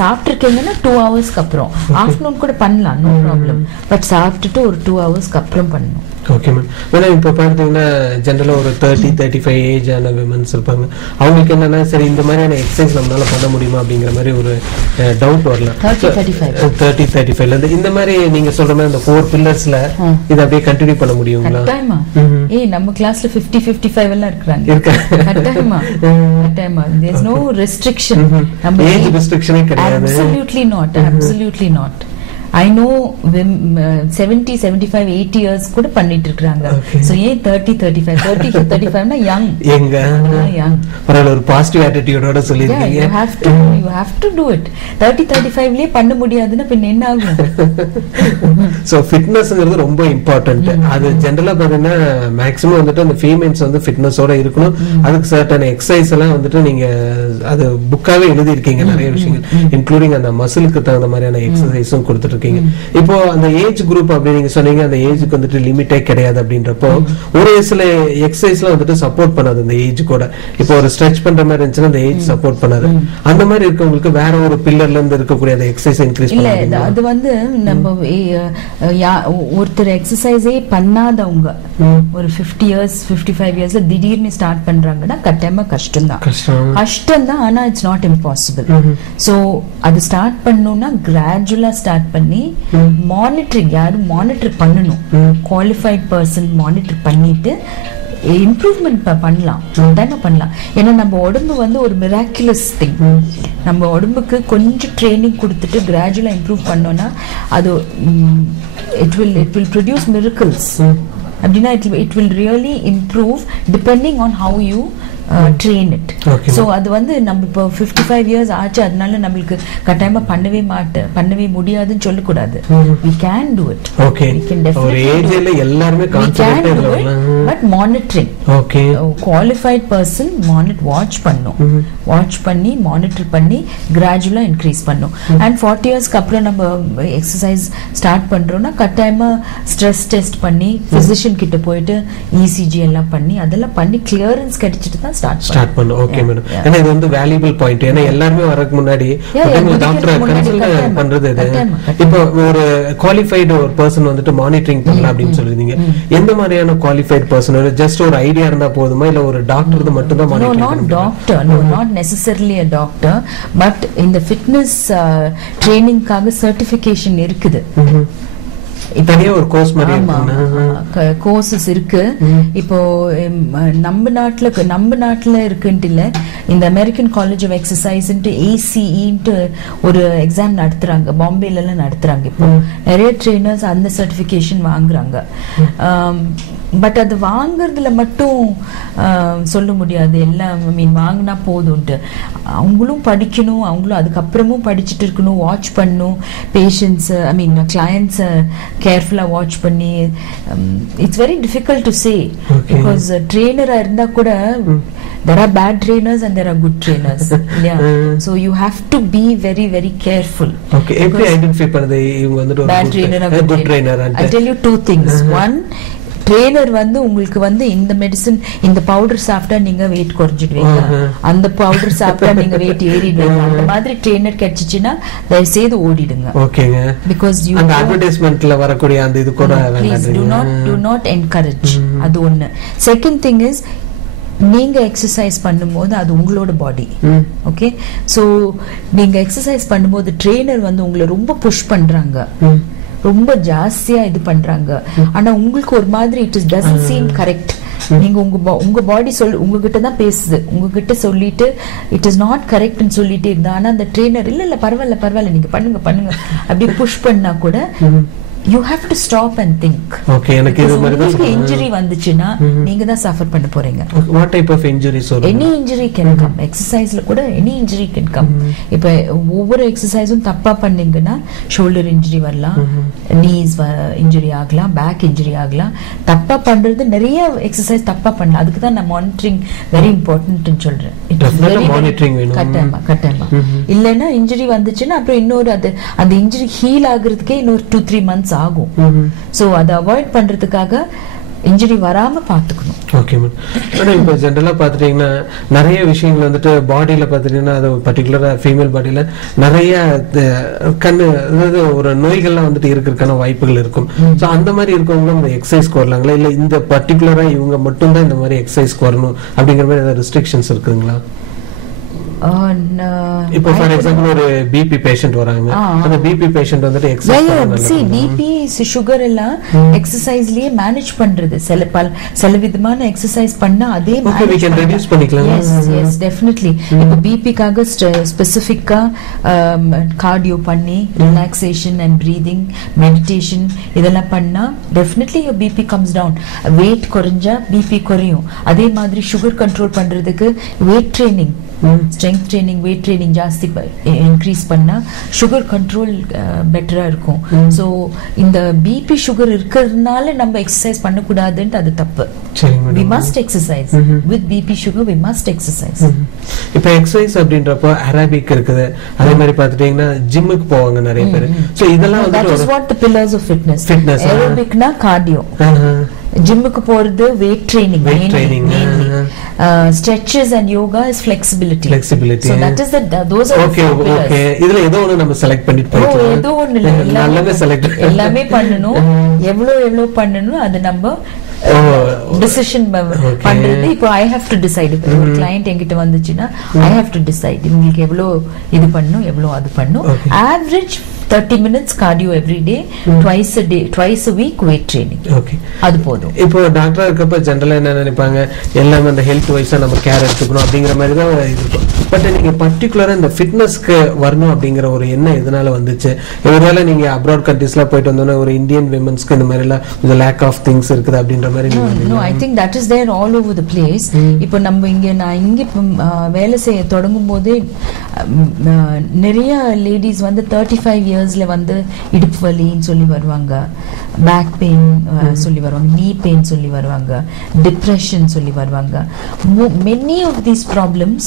சாப்பிட்டிருக்கீங்கன்னா 2 hours க்கு அப்புறம். Afternoon கூட பண்ணலாம், no problem. But சாப்பிட்டுட்டு ஒரு 2 hours க்கு அப்புறம் பண்ணணும். Okay ma'am. மேடம் இப்போ பார்த்தீங்கன்னா ஜென்ரலாக ஒரு 30-35 ஏஜ் ஆன விமன்ஸ் இருப்பாங்க. அவங்களுக்கு என்னன்னா சரி இந்த மாதிரியான எக்ஸசைஸ் நம்மளால பண்ண முடியுமா அப்படிங்கிற மாதிரி ஒரு டவுட் வரலாம். 30-35 இந்த மாதிரி நீங்க சொல்ற மாதிரி அந்த 4 பில்லர்ஸ்ல இதை அப்படியே கண்டினியூ பண்ண முடியுங்களா? கட்டாயமா. நம்ம கிளாஸ்ல 50-55 எல்லாம் இருக்காங்க. கட்டாயமா. There is no restriction. நம்ம ஏஜ் ரெஸ்ட்ரிக்ஷனே கிடையாது. Absolutely not. I know 70, 75, 80 years கூட பண்ணிட்டு இருக்காங்க. So ஏன் 30-35 னா young. பரவாயில்ல, ஒரு பாசிட்டிவ் ஆட்டிட்யூடோட சொல்லிருக்கீங்க. You have to do it. 30-35 லயே பண்ண முடியாதுன்னா பின்ன என்ன ஆகும்? So fitnessங்கிறது ரொம்ப இம்பார்ட்டன்ட். அது ஜெனரலா பாத்தீங்கன்னா மேக்ஸிமம் வந்துட்டு அந்த ஃபீமேல்ஸ் வந்து ஃபிட்னஸோட இருக்கணும். அதுக்கு சர்டன் எக்ஸசைஸ் எல்லாம் வந்துட்டு நீங்க அது புக்காவே எழுதி இருக்கீங்க நிறைய விஷயங்கள், இன்க்ளூடிங் அந்த மசிலுக்கு தகுந்த மாதிரியான எக்ஸசைஸும் கொடுத்துட்டு. இப்போ அந்த ஏஜ் குரூப் அப்படி நீங்க சொன்னீங்க, அந்த ஏஜுக்கு வந்துட்டு லிமிட்டே கிடையாது அப்படின்றப்போ ஒரு சில எக்ஸசைஸ்லாம் வந்துட்டு சப்போர்ட் பண்ணாது அந்த ஏஜ் கூட. இப்போ ஒரு ஸ்ட்ரெச் பண்ற மாதிரி இருந்துச்சுன்னா அந்த ஏஜ் சப்போர்ட் பண்ணாது. அந்த மாதிரி இருக்கவங்களுக்கு வேற ஒரு பில்லர்ல இருந்து இருக்கக்கூடிய அந்த எக்ஸசைஸ் இன்க்ரீஸ் இல்ல. அது வந்து நம்ம ஒருத்தர் எக்ஸசைஸே பண்ணாதவங்க ஒரு 50 years 55 yearsல திடீர்னு ஸ்டார்ட் பண்றாங்கன்னா கட்டாயமா கஷ்டம் தான். ஆனா இட்ஸ் நாட் இம்பாசிபிள். சோ அது ஸ்டார்ட் பண்ணணும்னா கிராஜுவலா ஸ்டார்ட் பண்ணி மானிட்டரிங், யாரும் மானிட்டர் பண்ணணும், குவாலிஃபைட் பர்சன் மானிட்டர் பண்ணிட்டு இம்ப்ரூவ்மெண்ட் பண்ணலாம். ஏன்னா நம்ம உடம்பு வந்து ஒரு மிராக்குலஸ் திங். நம்ம உடம்புக்கு கொஞ்சம் ட்ரைனிங் கொடுத்துட்டு கிராஜுவலா இம்ப்ரூவ் பண்ணோம்னா அது it will produce miracles. அப்படின்னா it will really improve depending on how you train it. So அது வந்து நம்ம இப்போ 55 years ஆச்சு அதனால நம்மளுக்கு கட்டாயமா பண்ணவே முடியாதுன்னு சொல்ல கூடாது. We can do it. Okay. We can definitely ஒரு ஏஜ்ல எல்லாரும் கான்சென்ட்ரேட் பண்ணலாம். But monitoring. Okay. Qualified person watch பண்ணி மானிட்டர் பண்ணி கிராஜுவலா இன்க்ரீஸ் பண்ணும். And 40 years க்கு அப்புறம் நம்ம எக்ஸசைஸ் ஸ்டார்ட் பண்றோம்னா கட்டாயமா ஸ்ட்ரெஸ் டெஸ்ட் பண்ணி பிசிஷியன் கிட்ட போயிட்டு ECG எல்லாம் பண்ணி அதெல்லாம் பண்ணி கிளியரன்ஸ் கிடைச்சிட்டு தான் ஸ்டார்ட் பண்ணும். Okay madam. ஏன்னா இது வந்து வேல்யூபிள் பாயிண்ட். ஏன்னா எல்லாருமே வரதுக்கு முன்னாடி டாக்டரை கன்சல்ட் பண்றது இது. இப்போ ஒரு குவாலிஃபைடு ஒரு பர்சன் வந்துட்டு மானிட்டரிங் பண்ணலாம் அப்படின்னு சொல்லிருந்தீங்க. எந்த மாதிரியான குவாலிஃபைட் பர்சன்? ஜஸ்ட் ஒரு ஐடியா இருந்தா போதுமா இல்ல ஒரு டாக்டர் மட்டும் தான் மானிட்டரிங் பண்ணணும்? not necessarily a doctor, but இந்த ஃபிட்னஸ் ட்ரைனிங்காக சர்டிஃபிகேஷன் இருக்குது. இப்படியே ஒரு கோர்ஸ் மாதிரி கோர்சஸ் இருக்கு. இப்போ நம்ம நாட்டுல இருக்குன்ட்டு இல்ல, இந்த American College of Exercise ACE ஒரு எக்ஸாம் நடத்துறாங்க, பாம்பேல எல்லாம் நடத்துறாங்க. இப்போ நிறைய ட்ரெயினர்ஸ் அந்த சர்டிபிகேஷன் வாங்குறாங்க. பட் அது வாங்குறதுல மட்டும் சொல்ல முடியாது எல்லாம். வாங்கினா போதும்ட்டு அவங்களும் படிக்கணும், அவங்களும் அதுக்கப்புறமும் படிச்சுட்டு இருக்கணும், வாட்ச் பண்ணணும், பேஷண்ட்ஸ் கிளையண்ட்ஸை கேர்ஃபுல்லா வாட்ச் பண்ணி. It's very difficult to say because ட்ரெயினரா இருந்தா கூட there are bad trainers and there are good trainers. Yeah. So you have to be very very careful. Okay. எப்படி ஐடென்டிஃபை பண்றது இவங்க வந்து bad trainer or good trainer? I'll tell you two things. One, trainer வந்து உங்களுக்கு வந்து இந்த medicine இந்த powder சாப்பிட்டா நீங்க வெயிட் குறைஞ்சிடுவீங்க, அந்த பவுடர் சாப்பிட்டா நீங்க வெயிட் ஏறிடுவீங்க, அந்த மாதிரி ட்ரெய்னர் கிடைச்சிச்சுன்னா தயவு செய்து ஓடிடுங்க. ஓகேங்க. பிகாஸ் யூ அந்த அட்வர்டைஸ்மென்ட்ல வரக்கூடிய அந்த இது கூட please do not encourage. அது ஒன்னு. செகண்ட் திங் இஸ் நீங்க எக்ஸசைஸ் பண்ணும்போது அது உங்களோட பாடி. ஓகே. சோ நீங்க எக்ஸசைஸ் பண்ணும்போது ட்ரெய்னர் வந்து உங்களை ரொம்ப புஷ் பண்றாங்க, ரொம்ப ஜாஸ்தியா இது பண்றாங்க. ஆனா உங்களுக்கு ஒரு மாதிரி it is doesn't seam correct. நீங்க உங்க பாடி உங்ககிட்ட தான் பேசுது, உங்ககிட்ட சொல்லிட்டு இட் இஸ் நாட் கரெக்ட்னு சொல்லிட்டு இருந்தா, ஆனா அந்த ட்ரெய்னர் இல்ல பரவாயில்ல நீங்க பண்ணுங்க அப்படி புஷ் பண்ணா கூட you have to stop and think. Okay, எனக்கு இது மாதிரி தான் injury வந்துச்சுனா நீங்க தான் suffer பண்ண போறீங்க. What type of injuries or any injury can come. exerciseல கூட any injury can come. இப்ப ஒவ்வொரு எக்சர்சைஸும் தப்பா பண்ணீங்கன்னா shoulder injury வரலாம், knees injury ஆகலாம், back injury ஆகலாம். தப்பா பண்றது நிறைய எக்சர்சைஸ் தப்பா பண்ணலாம். அதுக்கு தான் நான் மானிட்டரிங் very important ன்னு சொல்றேன். definitely monitoring வேணும். கட்டாயமா இல்லனா இன்ஜரி வந்துச்சுன்னா அப்புறம் இன்னொரு அந்த இன்ஜரி ஹீல் ஆகுறதுக்கே இன்னொரு 2-3 months ஆகும். சோ அத அவாய்ட் பண்றதுக்காக இன்ஜரி வராம பாத்துக்கணும். Okay ma'am. மேடம் இப்போ ஜெனரலா பாத்துட்டீங்கன்னா நிறைய விஷயங்கள் வந்துட்டு பாடியில பாத்துட்டீங்கன்னா அது பர்டிகுலரா ஃபீமேல் பாடியில நிறைய கண்ணு அதாவது ஒரு நோய்கள்லாம் வந்துட்டு இருக்கிறதுக்கான வாய்ப்புகள் இருக்கும். ஸோ அந்த மாதிரி இருக்கவங்களும் இந்த எக்ஸசைஸ்க்கு வரலாங்களா இல்லை இந்த பர்டிகுலரா இவங்க மட்டும்தான் இந்த மாதிரி எக்ஸசைஸ்க்கு வரணும் அப்படிங்கிற மாதிரி ஏதாவது ரெஸ்ட்ரிக்ஷன்ஸ் இருக்குங்களா? இப்போ ஃபார் எக்ஸாம்பிள் ஒரு பிபி பேஷண்ட் வராங்க, அந்த பிபி பேஷண்ட் வந்துட்டு எக்ஸசைஸ் பிபி சுகர் எல்லாம் எக்ஸசைஸ்லயே மேனேஜ் பண்றது. சில விதமான எக்ஸசைஸ் பண்ணா அதே we can reduce பண்ணிக்கலாம். yes definitely. இப்போ பிபிக்காக ஸ்பெசிஃபிக்கா கார்டியோ பண்ணி ரிலாக்ஸேஷன் அண்ட் பிரீதிங் மெடிடேஷன் இதெல்லாம் பண்ணா definitely your BP comes down. Weight குறைஞ்சா பிபி குறையும். அதே மாதிரி சுகர் கண்ட்ரோல் பண்றதுக்கு weight training, strength training, weight training ஜாஸ்தி இன்க்ரீஸ் பண்ணா சுகர் கண்ட்ரோல் பெட்டரா இருக்கும். சோ இந்த பிபி சுகர் இருக்கிறதுனால நம்ம எக்ஸசைஸ் பண்ணக்கூடாதுன்னு அது தப்பு. we must exercise with BP sugar, we must exercise. இப்போ எக்ஸசைஸ் அப்படின்றப்போ அரபிக் இருக்குது, அதே மாதிரி பார்த்துட்டீங்கன்னா ஜிம்முக்கு போவாங்க நிறைய பேர். சோ இதெல்லாம் that is what the pillars of fitness. அரபிக்னா கார்டியோ, ஜிம்முக்கு போறது weight training mainly. Stretches and yoga is flexibility. So that is those are okay. இதுல ஏதோ ஒன்னு நம்ம செலக்ட் பண்ணிட்டு போயிடலாம். ஏதோ ஒன்னு இல்ல, எல்லாமே பண்ணனும். எவ்வளவு பண்ணனும் அது நம்ம டிசிஷன் பண்றது. இப்போ ஐ ஹேவ் டு டிசைட். ஒரு கிளையண்ட் என்கிட்ட வந்துச்சுன்னா ஐ ஹேவ் டு டிசைட் உங்களுக்கு எவ்வளவு இது பண்ணணும், எவ்வளவு அது பண்ணணும். Average 30 minutes cardio every day, twice a week weight training. Okay, அது போதும். இப்போ டாக்டரா இருக்கப்ப ஜெனரலா என்ன நினைப்பாங்க, எல்லாமே அந்த ஹெல்த் வைஸா நம்ம கேர் எடுத்துக்கணும் அப்படிங்கிற மாதிரி தான் இருக்கும். பட் நீங்க பர்டிகுலரா இந்த ஃபிட்னஸ்க்கு வரணும் அப்படிங்கிற ஒரு எண்ணம் எதனால வந்துச்சு? ஒருவேளை நீங்க அப்ராட் கண்ட்ரீஸ்ல போயிட்டு வந்தோன்னா ஒரு இந்தியன் விமன்ஸ்க்கு இந்த மாதிரி எல்லாம் கொஞ்சம் லேக் ஆஃப் திங்ஸ் இருக்குது அப்படின்ற மாதிரி? No, I think that is there all over the place. இப்போ நம்ம நான் இங்க வேலை செய்ய தொடங்கும் போதே நிறைய லேடிஸ் வந்து 35 yearsல வந்து இடுப்பு வலின்னு சொல்லி வருவாங்க, பேக் பெயின் சொல்லி வருவாங்க, நீ பெயின் சொல்லி வருவாங்க, டிப்ரெஷன் சொல்லி வருவாங்க. many of these problems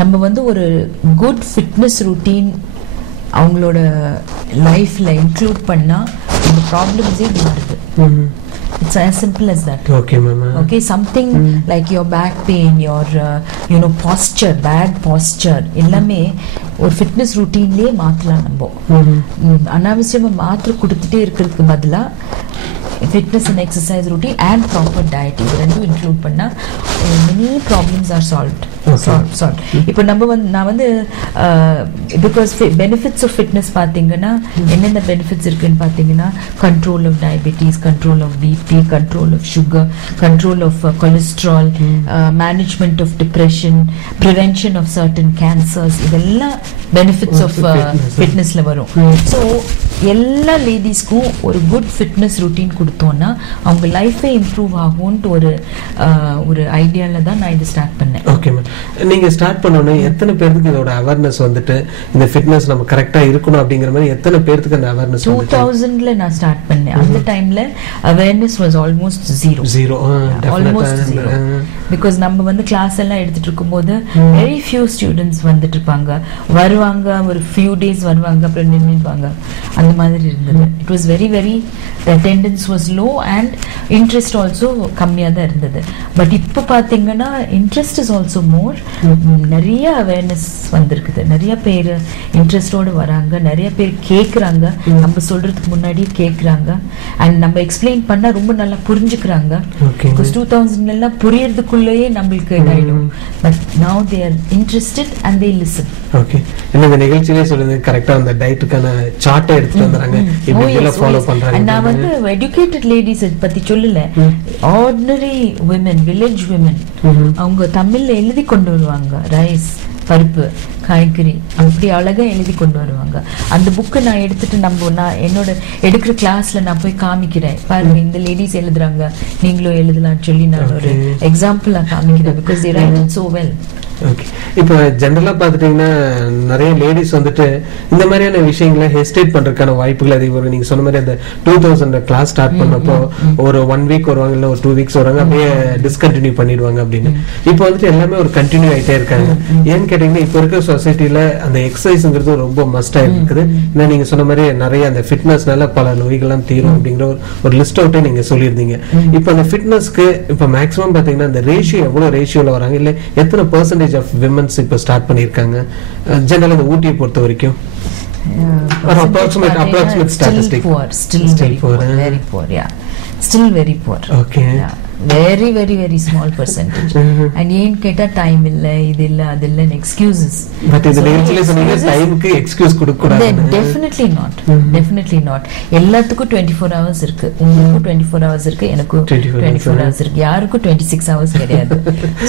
நம்ம வந்து ஒரு குட் ஃபிட்னஸ் ரூட்டீன் அவங்களோட லைஃப்ல இன்க்ளூட் பண்ணா இந்த ப்ராப்ளம்ஸே வருது. It's as simple as that. Okay, mama. Okay, something like your back pain, your posture, bad posture, எல்லாமே ஒரு ஃபிட்னஸ் ரூட்டீன்லயே மாத்தலாம் நம்ம. அனாவசியமா மாத்திரை கொடுத்துட்டே இருக்கிறதுக்கு பதிலா fitness and exercise routine and proper diet இது ரெண்டும் இன்க்ளூட் பண்ணா many problems are solved. இப்போ நான் வந்து because benefits of fitness பாத்தீங்கன்னா என்னென்ன benefits இருக்குன்னு பாத்தீங்கன்னா control of diabetes, control of BP, control of sugar, control of cholesterol, management of depression, prevention of certain cancers. இதெல்லாம் benefits of fitnessல வரும். So எல்லா லேடிஸ்க்கும் ஒரு குட் ஃபிட்னஸ் ரூட்டீன் கொடுத்தோம்னா அவங்க லைஃபே இம்ப்ரூவ் ஆகும்னு ஒரு ஐடியால தான் நான் இது ஸ்டார்ட் பண்ணேன். Okay ma'am. நீங்க ஸ்டார்ட் பண்ணோன்னே எத்தனை பேருக்கு இதோட அவேர்னஸ் வந்துட்டு இந்த ஃபிட்னஸ் நம்ம கரெக்டா இருக்கணும் அப்படிங்கிற மாதிரி எத்தனை பேருக்கு அந்த அவேர்னஸ் 2000ல நான் ஸ்டார்ட் பண்ணேன். அந்த டைம்ல awareness was almost zero. Almost zero. Because நம்ம வந்து கிளாஸ் எல்லாம் எடுத்துட்டு இருக்கும்போது வெரி ஃபியூ ஸ்டூடெண்ட்ஸ் வந்துட்டு இருப்பாங்க, வருவாங்க, ஒரு ஃபியூ டேஸ் வருவாங்க, அப்புறம் நின்றுவாங்க. அந்த மாதிரி இருந்தது. It was very very attendance was low and interest also கம்மியாக தான் இருந்தது. பட் இப்போ பார்த்தீங்கன்னா இன்ட்ரெஸ்ட் இஸ் ஆல்சோ மோர். நிறைய அவேர்னஸ் வந்திருக்குது, நிறைய பேர் இன்ட்ரெஸ்டோடு வராங்க, நிறைய பேர் கேட்குறாங்க, நம்ம சொல்றதுக்கு முன்னாடியே கேட்குறாங்க. அண்ட் நம்ம எக்ஸ்பிளைன் பண்ணால் ரொம்ப நல்லா புரிஞ்சுக்கிறாங்க. பிகாஸ் 2000 புரியறதுக்குள்ளேயே நம்மளுக்கு இதாயிடும். But now they are interested and they listen. Okay, இந்த நிகழ்ச்சியிலே சொல்லுங்க கரெக்டாக அந்த டயட்டுக்கான சார்ட்டை எடுத்துட்டு வந்துறாங்க, இப்படியெல்லாம் ஃபாலோ பண்றாங்க. நான் வந்து எஜுகேட்டட் லேடிஸ் பத்தி சொல்லல, ஆர்டினரி விமன், வில்லேஜ் விமன், அவங்க தமிழ்ல எழுதி கொண்டு வருவாங்க ரைஸ், பருப்பு காய்கறி அப்படி அழகா எழுதி கொண்டு வருவாங்க. அந்த புக்கை நான் எடுத்துட்டு நான் என்னோட எடுக்கிற கிளாஸ்ல நான் போய் காமிக்கிறேன், பாருங்க இந்த லேடிஸ் எழுதுறாங்க, நீங்களும் எழுதலாம்னு சொல்லி நான் ஒரு எக்ஸாம்பிள் நான் காமிக்கிறேன். Because they write it so well. Okay. இப்போ ஜென்ரலா பாத்துட்டீங்கன்னா நிறைய லேடிஸ் வந்துட்டு இந்த மாதிரியான விஷயங்களை ஹெசிடேட் பண்றதுக்கான வாய்ப்புகள் அதிகம். நீங்க சொன்ன மாதிரி அந்த 2000 கிளாஸ் ஸ்டார்ட் பண்ணப்போ ஒரு 1 வீக் வருவாங்க, இல்ல ஒரு 2 வீக்ஸ் வருவாங்க, அப்படியே டிஸ்கண்டினியூ பண்ணிடுவாங்க அப்படின்னு. இப்போ வந்துட்டு எல்லாமே ஒரு கண்டினியூ ஆயிட்டே இருக்காங்க. ஏன்னு கேட்டீங்கன்னா இப்போ இருக்கிற சொசைட்டில அந்த எக்ஸசைஸ்ங்கிறது ரொம்ப மஸ்ட் ஆயிருக்குது. ஏன்னா நீங்க சொன்ன மாதிரி நிறைய அந்த ஃபிட்னஸ்னால பல நோய்கள்லாம் தீரும் அப்படிங்கிற ஒரு லிஸ்ட் அவுட்டே நீங்க சொல்லியிருந்தீங்க. இப்போ அந்த ஃபிட்னஸ்க்கு இப்போ மேக்ஸிமம் பாத்தீங்கன்னா அந்த ரேஷியோ எவ்வளவு ரேஷியோல வராங்க, இல்ல எத்தனை பெர்சன்டேஜ் ஆஃப் விமென்ஸ் இப்போ ஸ்டார்ட் பண்ணிருக்காங்க ஜெனரலா இந்த ஊட்டியை பொறுத்த வரைக்கும்? approximate statistic. Still very poor, very poor, yeah. Still very poor. Okay. Yeah. Very very very small percentage. And ஏன் கேட்டா டைம் இல்ல, இது இல்ல அது இல்ல எக்ஸ்கியூசஸ். பட் இந்த நேரத்துல சொன்னீங்க டைம்க்கு எக்ஸ்கியூஸ் கொடுக்க கூடாது. Definitely not. Definitely not. எல்லாத்துக்கும் 24 hours இருக்கு. உங்களுக்கு 24 hours இருக்கு, எனக்கு 24 hours இருக்கு. யாருக்கும் 26 hours கிடையாது.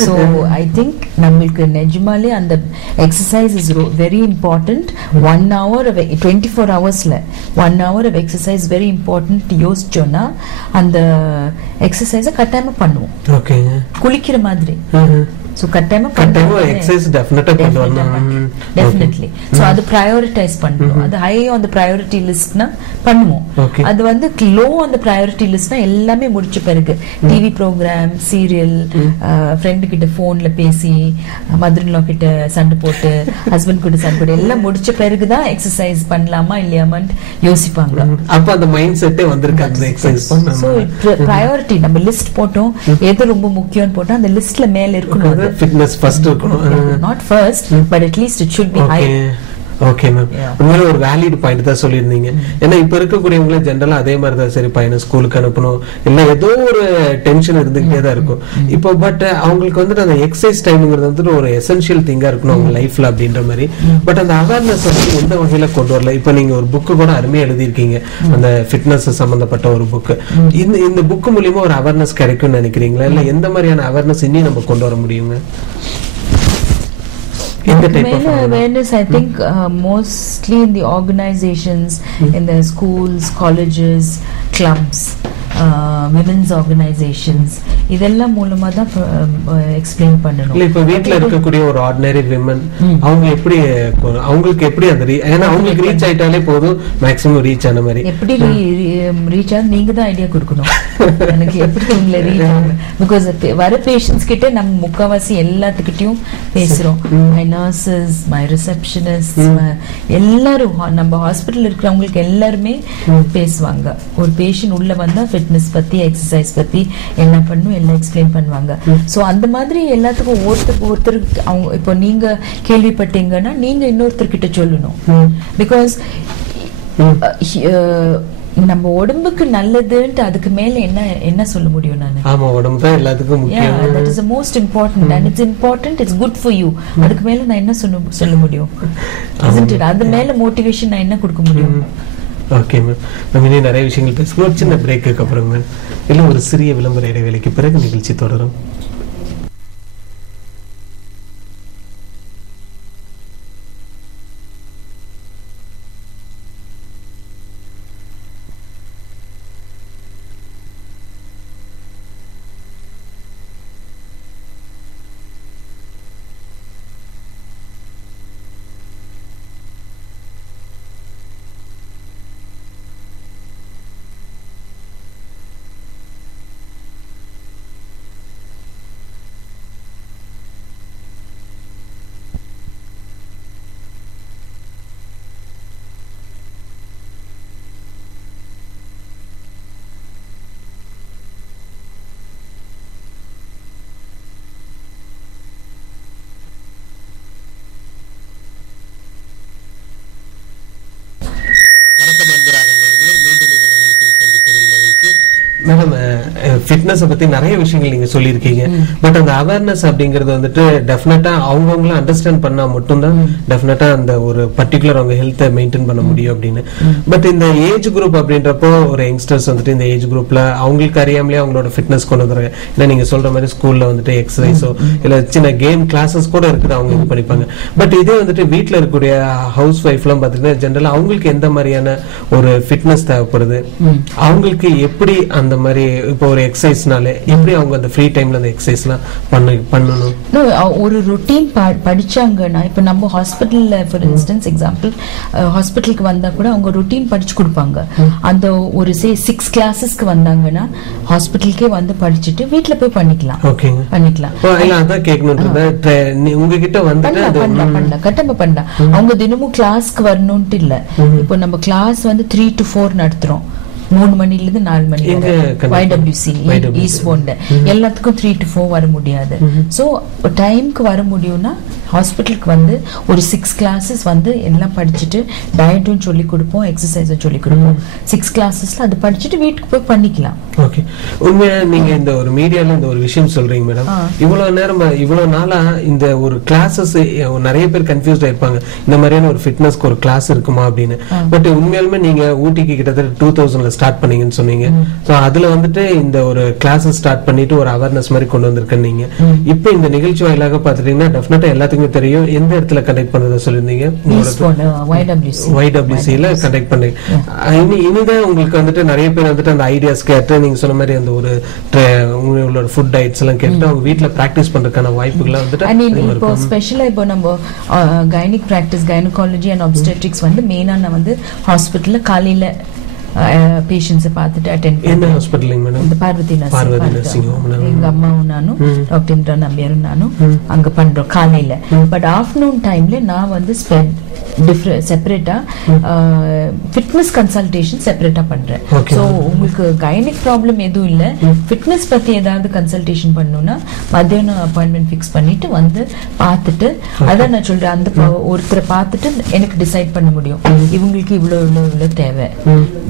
So I think நம்மளுக்கு நிஜமாலே அந்த exercise is very important. 1 hour of 24 hoursல 1 hour of exercise very important யோசிச்சோம்னா அந்த எக்ஸசைஸை கட்டாயமா பண்ணுவோம். ஓகே. குளிக்கிற மாதிரி. So கட்டாயமா எக்ஸசைஸ் டெஃபினட்டா பண்ணுவோம். Definitely. So அது prioritize பண்ணணும். அது high on the priority listனா பண்ணுவோம். அது வந்து low on the priority listனா எல்லாமே முடிச்ச பிறகு டிவி ப்ரோக்ராம், சீரியல், ஃப்ரெண்ட் கிட்ட போன்ல பேசி, மதர்-இன்-லா கிட்ட சண்டை போட்டு, ஹஸ்பண்ட் கிட்ட சண்டை போட்டு எல்லாம் முடிச்ச பிறகு தான் எக்ஸசைஸ் பண்ணலாமா இல்லையாமான்னு யோசிப்பாங்க. அப்ப அந்த மைண்ட் செட்டே வந்திருக்கு அந்த எக்ஸசைஸ் பண்ணனும். So priority நம்ம லிஸ்ட் போட்டோம், எது ரொம்ப முக்கியம்னு போட்டா அந்த லிஸ்ட்ல மேல இருக்கணும். ஃபிட்னஸ் ஃபர்ஸ்ட் இருக்கணும். Not first, but at least it should be high. Okay ma'am, உண்மையில ஒரு வேலிட் பாயிண்ட் தான் சொல்லியிருந்தீங்க. ஏன்னா இப்ப இருக்கக்கூடியவங்களே ஜென்ரலா அதே மாதிரி தான், சரி பையனை ஸ்கூலுக்கு அனுப்பணும், இல்ல ஏதோ ஒரு டென்ஷன் இருந்துகிட்டே தான் இருக்கும். இப்போ பட் அவங்களுக்கு வந்துட்டு அந்த எக்ஸசைஸ் டைம்ங்கிறது வந்துட்டு ஒரு எசென்ஷியல் திங்கா இருக்கணும் அவங்க லைஃப்ல அப்படின்ற மாதிரி. பட் அந்த அவேர்னஸ் வந்து எந்த வகையில கொண்டு வரல. இப்ப நீங்க ஒரு புக்கு கூட அருமையா எழுதியிருக்கீங்க, அந்த ஃபிட்னஸ் சம்பந்தப்பட்ட ஒரு புக்கு. இந்த புக்கு மூலியமா ஒரு அவேர்னஸ் கிடைக்கும்னு நினைக்கிறீங்களா, இல்ல எந்த மாதிரியான அவேர்னஸ் இன்னும் நம்ம கொண்டு வர முடியுங்க? Awareness, I think mostly in the organizations, in the schools, colleges, clubs, women's organizations, இதெல்லாம் மூலமா தான் எக்ஸ்பிளைன் பண்ணணும். இல்ல இப்ப வீட்ல இருக்கக்கூடிய ஒரு ஆர்டினரி விமன் அவங்க எப்படி, அவங்களுக்கு எப்படி அந்த ஏன்னா அவங்களுக்கு ரீச் ஆயிட்டாலே போதும், மேக்ஸிமம் ரீச் ஆன மாதிரி எப்படி ரீச் ஆகும் நீங்க தான் ஐடியா கொடுக்கணும். எனக்கு எப்படி உங்களை ரீச் ஆகும், பிகாஸ் வர பேஷண்ட்ஸ் கிட்ட நம்ம முக்காவாசி எல்லாத்துக்கிட்டையும் பேசுறோம். மை நர்சஸ், மை ரிசப்ஷனிஸ்ட், எல்லாரும் நம்ம ஹாஸ்பிட்டல் இருக்கிறவங்களுக்கு எல்லாருமே பேசுவாங்க. ஒரு பேஷண்ட் உள்ள வந்தா ஃபிட்னஸ் பத்தி, எக்ஸசைஸ் பத்தி என்ன பண்ணும் எல்லாம் எக்ஸ்பிளைன் பண்ணுவாங்க. சோ அந்த மாதிரி எல்லாத்துக்கும் ஒருத்தருக்கு அவங்க இப்போ நீங்க கேள்விப்பட்டீங்கன்னா நீங்க இன்னொருத்தர்கிட்ட சொல்லணும். பிகாஸ் நம்ம உடம்புக்கு நல்லதுன்னு அதுக்கு மேல என்ன சொல்ல முடியும் நான்? ஆமா, உடம்பு தான் எல்லாத்துக்கும் முக்கியம். Yeah, that is the most important and it's important, it's good for you. அதுக்கு மேல நான் என்ன சொல்ல முடியும்? Isn't it? அது மேல மோட்டிவேஷன் நான் என்ன கொடுக்க முடியும்? ஓகே மேம், நம்ம இன்னும் நிறைய விஷயங்கள் பேசுவோம். ஒரு சின்ன பிரேக்கு அப்புறம் மேம், இல்லை ஒரு சிறிய விளம்பர இடைவேளைக்கு பிறகு நிகழ்ச்சி தொடரும். ஃபிட்னஸ் பத்தி நிறைய விஷயங்கள் நீங்க சொல்லியிருக்கீங்க. பட் அந்த அவேர்னஸ் அப்படிங்கறது வந்துட்டு டெஃபினட்டா அவங்கவுங்கள அண்டர்ஸ்டாண்ட் பண்ணா மட்டும்தான் டெஃபினட்டா அந்த ஒரு பர்டிகுலர் அவங்க ஹெல்த்தை மெயின்டைன் பண்ண முடியும் அப்படின்னு. பட் இந்த ஏஜ் குரூப் அப்படின்றப்போ ஒரு யங்ஸ்டர்ஸ் வந்துட்டு இந்த ஏஜ் குரூப்ல அவங்களுக்கு அறியாமலே அவங்களோட ஃபிட்னஸ் கொண்டு வந்துறாங்க. ஏன்னா நீங்க சொல்ற மாதிரி ஸ்கூல்ல வந்துட்டு எக்ஸசைஸோ இல்ல சின்ன கேம் கிளாஸஸ் கூட இருக்குது, அவங்க இது பண்ணிப்பாங்க. பட் இதே வந்துட்டு வீட்டுல இருக்கக்கூடிய ஹவுஸ் ஒய்ஃப்லாம் பாத்தீங்கன்னா ஜென்ரலா அவங்களுக்கு எந்த மாதிரியான ஒரு ஃபிட்னஸ் தேவைப்படுது, அவங்களுக்கு எப்படி அந்த மாதிரி இப்போ ஒரு எக்ஸசைஸ்னாலே எப்படி அவங்க அந்த ஃப்ரீ டைம்ல அந்த எக்ஸசைஸ்லாம் பண்ணணும்? ஒரு ரொட்டீன் படிச்சாங்கன்னா இப்ப நம்ம ஹாஸ்பிட்டல்ல ஃபார் இன்ஸ்டன்ஸ் எக்ஸாம்பிள் ஹாஸ்பிட்டலுக்கு வந்தா கூட அவங்க ரொட்டீன் படிச்சு கொடுப்பாங்க. அந்த ஒரு 6 கிளாஸஸ்க்கு வந்தாங்கன்னா ஹாஸ்பிட்டலுக்கே வந்து படிச்சுட்டு வீட்டுல போய் பண்ணிக்கலாம். அதான் கேட்கணும் உங்ககிட்ட வந்து கட்டமா பண்ணலாம். அவங்க தினமும் கிளாஸ்க்கு வரணும்ட்டு இல்ல. இப்போ நம்ம கிளாஸ் வந்து 3 to 4 நடத்துறோம், 3 மணில இருந்து 4 மணி YWC ஈஸ்ட் எல்லாத்துக்கும் 3 to 4 வர முடியாது. சோ டைம்க்கு வர முடியும்னா ஹாஸ்பிட்டலுக்கு வந்து ஒரு 6 கிளாஸஸ் வந்து எல்லாம் படிச்சுட்டு டயட்டும் சொல்லி கொடுப்போம், எக்ஸசைஸும் சொல்லி கொடுப்போம். 6 கிளாஸஸ்ல அது படிச்சுட்டு வீட்டுக்கு போய் பண்ணிக்கலாம். ஓகே, உண்மையா நீங்க இந்த ஒரு மீடியால இந்த ஒரு விஷயம் சொல்றீங்க மேடம். இவ்வளவு நேரம் இவ்வளவு நாளா இந்த ஒரு கிளாஸஸ் நிறைய பேர் கன்ஃபியூஸ்ட் ஆயிருப்பாங்க, இந்த மாதிரியான ஒரு ஃபிட்னஸ்க்கு ஒரு கிளாஸ் இருக்குமா அப்படின்னு. பட் உண்மையாலுமே நீங்க ஊட்டிக்கு கிட்டத்தட்ட 2000ல ஸ்டார்ட் பண்ணீங்கன்னு சொன்னீங்க. சோ அதுல வந்துட்டு இந்த ஒரு கிளாஸஸ் ஸ்டார்ட் பண்ணிட்டு ஒரு அவேர்னஸ் மாதிரி கொண்டு வந்திருக்கேன். நீங்க இப்ப இந்த நிகழ்ச்சி வாயிலாக பாத்துட்டீங்கன்னா டெஃபினட்டா எல்லாத்துக்குமே தெரியும் எந்த இடத்துல கண்டக்ட் பண்றத சொல்லிருந்தீங்க, YWCல கண்டக்ட் பண்ணீங்க. இனிதான் உங்களுக்கு வந்துட்டு நிறைய பேர் வந்துட்டு அந்த ஐடியாஸ் கேட்டு நீங்க சொன்ன மாதிரி அந்த ஒரு உங்களோட ஃபுட் டயட்ஸ் எல்லாம் கேட்டு அவங்க வீட்டுல பிராக்டிஸ் பண்றதுக்கான வாய்ப்புகளை வந்துட்டு இப்போ ஸ்பெஷலா இப்போ நம்ம gynaec practice gynaecology and obstetrics வந்து மெயினா நான் வந்து ஹாஸ்பிட்டல்ல காலையில பேஷண்ட்ஸை பார்த்துட்டு அட்டென்ட் என்ன ஹாஸ்பிட்டலிங் மேடம்? இந்த பார்வதி நர்சிங் ஹோம். எங்க அம்மாவும் நானும் டாக்டர் நம்பியாரும் நானும் அங்க பண்றோம் காலையில. பட் ஆஃப்டர்நூன் டைம்ல நான் வந்து செப்பரேட்டா ஃபிட்னஸ் கன்சல்டேஷன் செப்பரேட்டா பண்றேன். சோ உங்களுக்கு கைனிக் ப்ராப்ளம் எதுவும் இல்ல, ஃபிட்னஸ் பத்தி ஏதாவது கன்சல்டேஷன் பண்ணணும்னா மத்தியானம் அப்பாயின்மெண்ட் ஃபிக்ஸ் பண்ணிட்டு வந்து பார்த்துட்டு அதான் நான் சொல்றேன், அந்த ஒருத்தரை பார்த்துட்டு எனக்கு டிசைட் பண்ண முடியும் இவங்களுக்கு இவ்வளவு தேவை.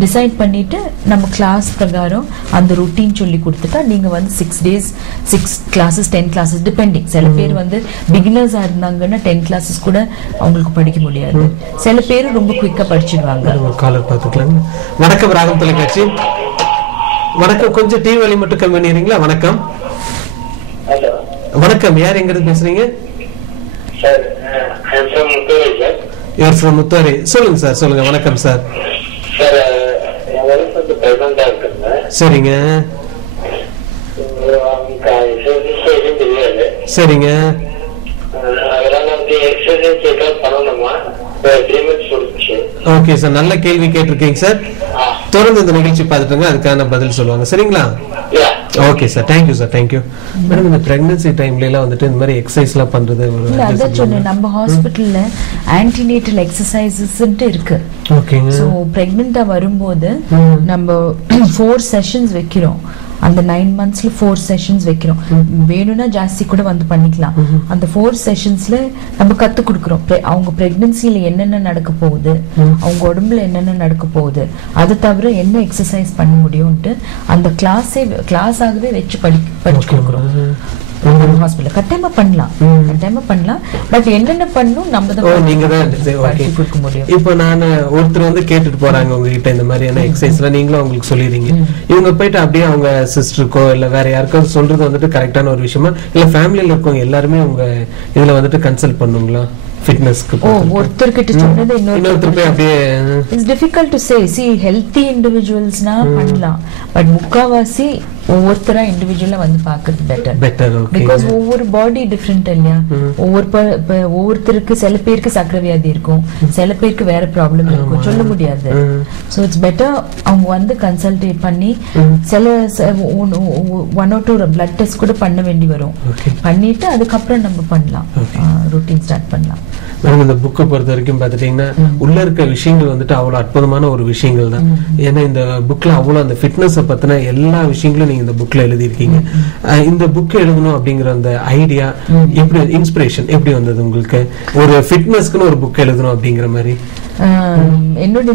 டிசைட் பண்ணிட்டு நம்ம கிளாஸ் பிரகாரம் அந்த ரொட்டீன் சொல்லி கொடுத்துட்டா நீங்க வந்து 6 days 6 classes 10 classes டிபெண்டிங். சில பேர் வந்து பிகினர்ஸா இருந்தாங்கன்னா 10 classes கூட அவங்களுக்கு படிக்க முடியாது. சில பேர் ரொம்ப குயிக்கா படிச்சிடுவாங்க. காலர் பாத்துக்கலாம். வணக்கம் ராகம் தொலைக்காட்சி. வணக்கம், கொஞ்சம் டிவி வலி மட்டும் கம்மி பண்ணிடுறீங்களா? வணக்கம். வணக்கம், யார் எங்க இருந்து பேசுறீங்க? முத்தாரி. சொல்லுங்க சார், சொல்லுங்க. வணக்கம் சார். சரிங்க சரிங்க. ஓகே சார், நல்ல கேள்வி கேட்டிருக்கீங்க சார். தொடர்ந்து இந்த நிகழ்ச்சி பார்த்துட்டுங்க, அதுக்கான பதில் சொல்லுவாங்க. சரிங்களா? Okay sir, thank you sir, thank you madam. இந்த பிரெக்னன்சி டைம்ல எல்லாம் வந்துட்டு இந்த மாதிரி எக்ஸசைஸ் எல்லாம் பண்றது அதான் சொன்னேன், நம்ம ஹாஸ்பிட்டல்ல ஆன்டினேட்டல் எக்ஸசைசஸ் இருக்கு. ஓகேங்க. சோ பிரெக்னன்ட்டா வரும்போது நம்ம 4 செஷன்ஸ் வைக்கிறோம். அந்த 9 monthsல 4 செஷன்ஸ் வைக்கிறோம். வேணும்னா ஜாஸ்தி கூட வந்து பண்ணிக்கலாம். அந்த 4 செஷன்ஸ்ல நம்ம கத்து கொடுக்கிறோம் அவங்க பிரெக்னன்சில என்னென்ன நடக்க போகுது, அவங்க உடம்புல என்னென்ன நடக்க போகுது, அது தவிர என்ன எக்ஸசைஸ் பண்ண முடியும்ட்டு அந்த கிளாஸ் ஆகவே வச்சு படிச்சு கொடுக்குறோம். ஹாஸ்பிட்டல் கட்டாயமா பண்ணலாம். பட் என்னென்ன பண்ணணும் நம்ம தான் நீங்க தான் கொடுக்க முடியும். இப்போ நான் ஒருத்தர் வந்து கேட்டுட்டு போறாங்க உங்ககிட்ட இந்த மாதிரியான எக்ஸசைஸ்ல நீங்களும் அவங்களுக்கு சொல்லிடுறீங்க. இவங்க போயிட்டு அப்படியே அவங்க சிஸ்டருக்கோ இல்ல வேற யாருக்காவது சொல்றது வந்துட்டு கரெக்டான ஒரு விஷயமா, இல்ல ஃபேமிலியில இருக்கவங்க எல்லாருமே உங்க இதுல வந்துட்டு கன்சல்ட் பண்ணுங்களா? ஒருத்தர்கிட்ட சொன்னது இன்னொருத்தர் போய் அப்படியே it's difficult to say. see healthy individualsனா பண்ணலாம், பட் முக்காவாசி ஒவ்வொருத்தரா இண்டிவிஜுவலா வந்து பாக்குறது பெட்டர். பிகாஸ் ஒவ்வொரு பாடி டிஃபரெண்ட் இல்லையா? ஒவ்வொருத்தருக்கு சில பேருக்கு சக்கரை வியாதி இருக்கும், சில பேருக்கு வேற ப்ராப்ளம் இருக்கும், சொல்ல முடியாது. சோ இட்ஸ் பெட்டர் அவங்க வந்து கன்சல்ட் பண்ணி சில 1 or 2 பிளட் டெஸ்ட் கூட பண்ண வேண்டி வரும். பண்ணிட்டு அதுக்கப்புறம் நம்ம பண்ணலாம், ரொட்டீன் ஸ்டார்ட் பண்ணலாம். இந்த புக்கை பொறுத்த வரைக்கும் பாத்துட்டீங்கன்னா உள்ள இருக்க விஷயங்கள் வந்துட்டு அவ்வளவு அற்புதமான ஒரு விஷயங்கள் தான். ஏன்னா இந்த புக்ல அவ்வளவு அந்த ஃபிட்னஸ் பத்தின எல்லா விஷயங்களும் நீங்க இந்த புக்ல எழுதிருக்கீங்க. இந்த புக் எழுதணும் அப்படிங்கிற அந்த ஐடியா எப்படி, இன்ஸ்பிரேஷன் எப்படி வந்தது உங்களுக்கு ஒரு ஃபிட்னஸ்க்குன்னு ஒரு புக் எழுதணும் அப்படிங்கிற மாதிரி? என்னோட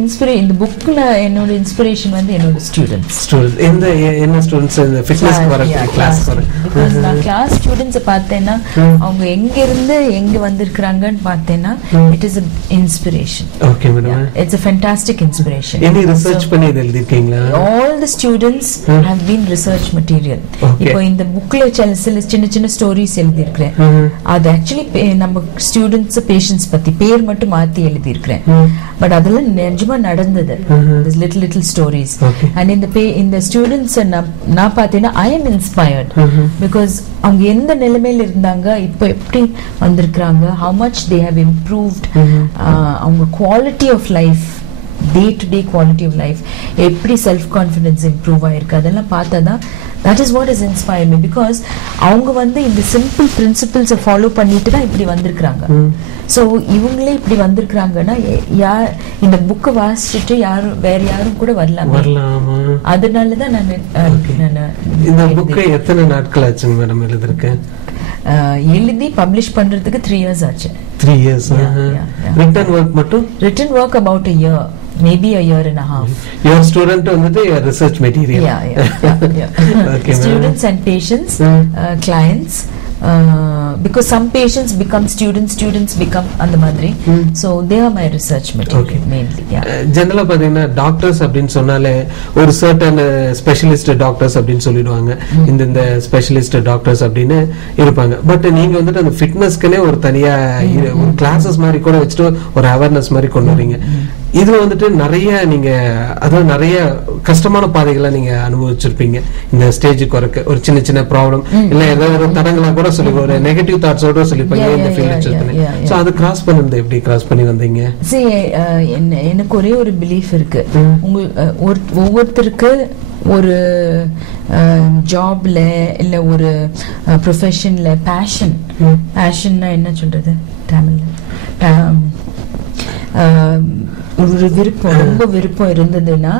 இந்த புக்ல என்னோட இன்ஸ்பிரேஷன் வந்து என்னோட ஸ்டூடெண்ட்ஸ். என்ன ஸ்டூடெண்ட்ஸ் இந்த ஃபிட்னஸ் கிளாஸ் பிகாஸ் நான் கிளாஸ் ஸ்டூடெண்ட்ஸ் பார்த்தேன்னா அவங்க எங்க இருந்து எங்க வந்திருக்காங்கன்னு பார்த்தேன்னா it is inspiration. Okay madam, it's a fantastic inspiration. என்ன ரிசர்ச் பண்ணி எழுதிருக்கீங்களா? all the students have been research material. இப்போ இந்த புக்ல சின்ன சின்ன ஸ்டோரிஸ் எழுதி இருக்கிறேன். அது ஆக்சுவலி நம்ம ஸ்டூடெண்ட்ஸ் பேஷண்ட்ஸ் பத்தி பேர் மட்டும் மாத்தி எழுதி இருக்கிறேன். பட் அதெல்லாம் நிஜமா நடந்தது. Little stories. அண்ட் இந்த ஸ்டூடெண்ட்ஸ் நான் பார்த்தேன்னா ஐ எம் இன்ஸ்பயர்ட் பிகாஸ் அவங்க எந்த நிலைமையில இருந்தாங்க இப்போ எப்படி வந்திருக்கிறாங்க, how much they have improved, அவங்க quality of life, day to day quality of life எப்படி செல்ஃப் கான்ஃபிடன்ஸ் இம்ப்ரூவ் ஆயிருக்கு அதெல்லாம் பார்த்தாதான் that is what has inspired me because அவங்க வந்து இந்த சிம்பிள் பிரின்சிபிள்ஸை ஃபாலோ பண்ணிட்டு தான் இப்படி வந்திருக்கிறாங்க. ஸோ இவங்களே இப்படி வந்திருக்கிறாங்கன்னா இந்த புக்கை வாசிச்சுட்டு வேற யாரும் கூட வரலாம். அதனால தான் நான் இந்த புக்கை எத்தனை நாட்கள் ஆச்சுங்க மேடம் எழுதிருக்கேன்? எழுதி பப்ளிஷ் பண்றதுக்கு 3 years ஆச்சு. 3 years. ரிட்டன் ஒர்க் மட்டும்? Return work about a year, maybe a year and a half. Your student வந்து your research material. Yeah. Okay, students and patients, clients. Because some patients become students become அந்த மாதிரி. So they are my research material mainly. ஜெனரலா பாத்தீங்கன்னா doctors அப்படின்னு சொன்னாலே ஒரு certain specialist doctors அப்படின்னு சொல்லிடுவாங்க. இந்த ஸ்பெஷலிஸ்ட் டாக்டர்ஸ் அப்படின்னு இருப்பாங்க. பட் நீங்க வந்துட்டு அந்த ஃபிட்னஸ்க்குனே ஒரு தனியா ஒரு கிளாஸஸ் மாதிரி கூட வச்சுட்டு ஒரு அவேர்னஸ் மாதிரி கொண்டு வரீங்க. இதுல வந்துட்டு நிறைய கஷ்டமான பாதைகளை நீங்க அனுபவிச்சிருப்பீங்க. இந்த ஸ்டேஜுக்கு வரக்கு ஒரு சின்ன ப்ராப்ளம் இல்ல ஏதாவது ஒரு தடங்களா கூட சொல்லி ஒரு நெகட்டிவ் தாட்ஸோட சொல்லிருப்பீங்க இந்த ஃபீல்ட். சோ அது கிராஸ் பண்ணது எப்படி கிராஸ் பண்ணி வந்தீங்க? எனக்கு ஒரே ஒரு பிலீஃப் இருக்கு. ஒவ்வொருத்தருக்கு ஒரு ஜாப்ல இல்ல ஒரு ப்ரொஃபஷன்ல பேஷன்னா என்ன சொல்றது தமிழ்ல, ஒரு விருப்பம், ரொம்ப விருப்பம் இருந்ததுன்னா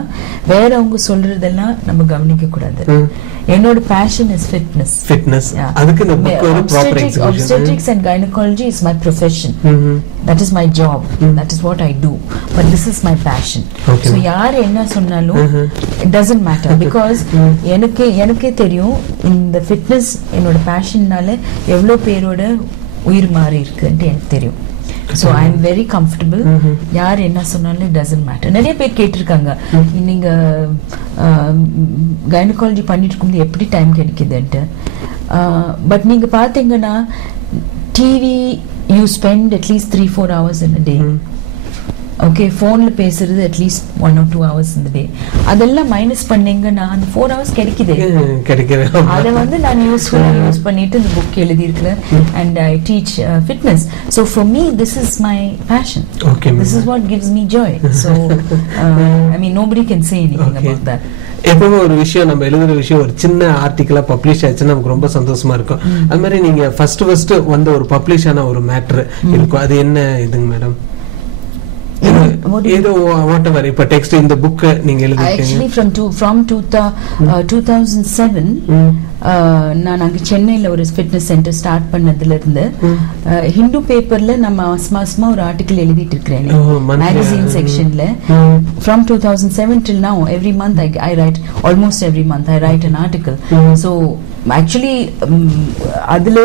வேற அவங்க சொல்றதெல்லாம் நம்ம கவனிக்க கூடாது. என்னோட பேஷன் இஸ் ஃபிட்னஸ். அதுக்கு இந்த புக் ஒரு proper execution. Obstetrics and gynecology is my profession. That is my job. That is what I do. But this is my passion. So யார் என்ன சொன்னாலும் it doesn't matter because எனக்கே தெரியும் இந்த fitness என்னோட பேஷன்னால எவ்வளவு பேரோட உயிர் மாறி இருக்குன்னு எனக்கு தெரியும். So I am very comfortable. யார் என்ன சொன்னாலும் it doesn't matter. நிறைய பேர் கேட்டிருக்காங்க நீங்க கைனகாலஜி பண்ணிட்டு இருக்கும்போது எப்படி டைம் கிடைக்குதுன்ட்டு. பட் நீங்க பாத்தீங்கன்னா TV you spend at least 3-4 hours in a day. Okay, ஃபோன்ல பேசுறது at least 1 or 2 hours in the day. அதெல்லாம் மைனஸ் பண்ணீங்கன்னா அந்த 4 hours கிடைக்குது. அதை வந்து நான் யூஸ்ஃபுல்லா யூஸ் பண்ணிட்டு இந்த புக் எழுதியிருக்கிறேன். And I teach fitness. So for me this is my passion. This is what gives me Joy. So I mean nobody can say anything about that. எப்பவுமே ஒரு விஷயம் நம்ம எழுதுற விஷயம் ஒரு சின்ன ஆர்டிக்கலா பப்ளிஷ் ஆச்சுன்னா நமக்கு ரொம்ப சந்தோஷமா இருக்கும். அது மாதிரி நீங்க ஃபர்ஸ்ட் வந்த ஒரு பப்ளிஷ் ஆன ஒரு மேட்டர் இருக்கும். அது என்ன இதுங்க மேடம்? ஏதோ whatever இப்ப டெக்ஸ்ட் இந்த புக் நீங்க எழுதிருக்கீங்க. Actually from 2007 நான் அங்க சென்னையில ஒரு ஃபிட்னஸ் சென்டர் ஸ்டார்ட் பண்ணதுல இருந்து ஹிந்து பேப்பர்ல நம்ம மாசமா ஒரு ஆர்டிகல் எழுதிட்டு இருக்கேன் மேகசின் செக்ஷன்ல. From 2007 till now every month I write, almost every month I write an article. So actually அதுல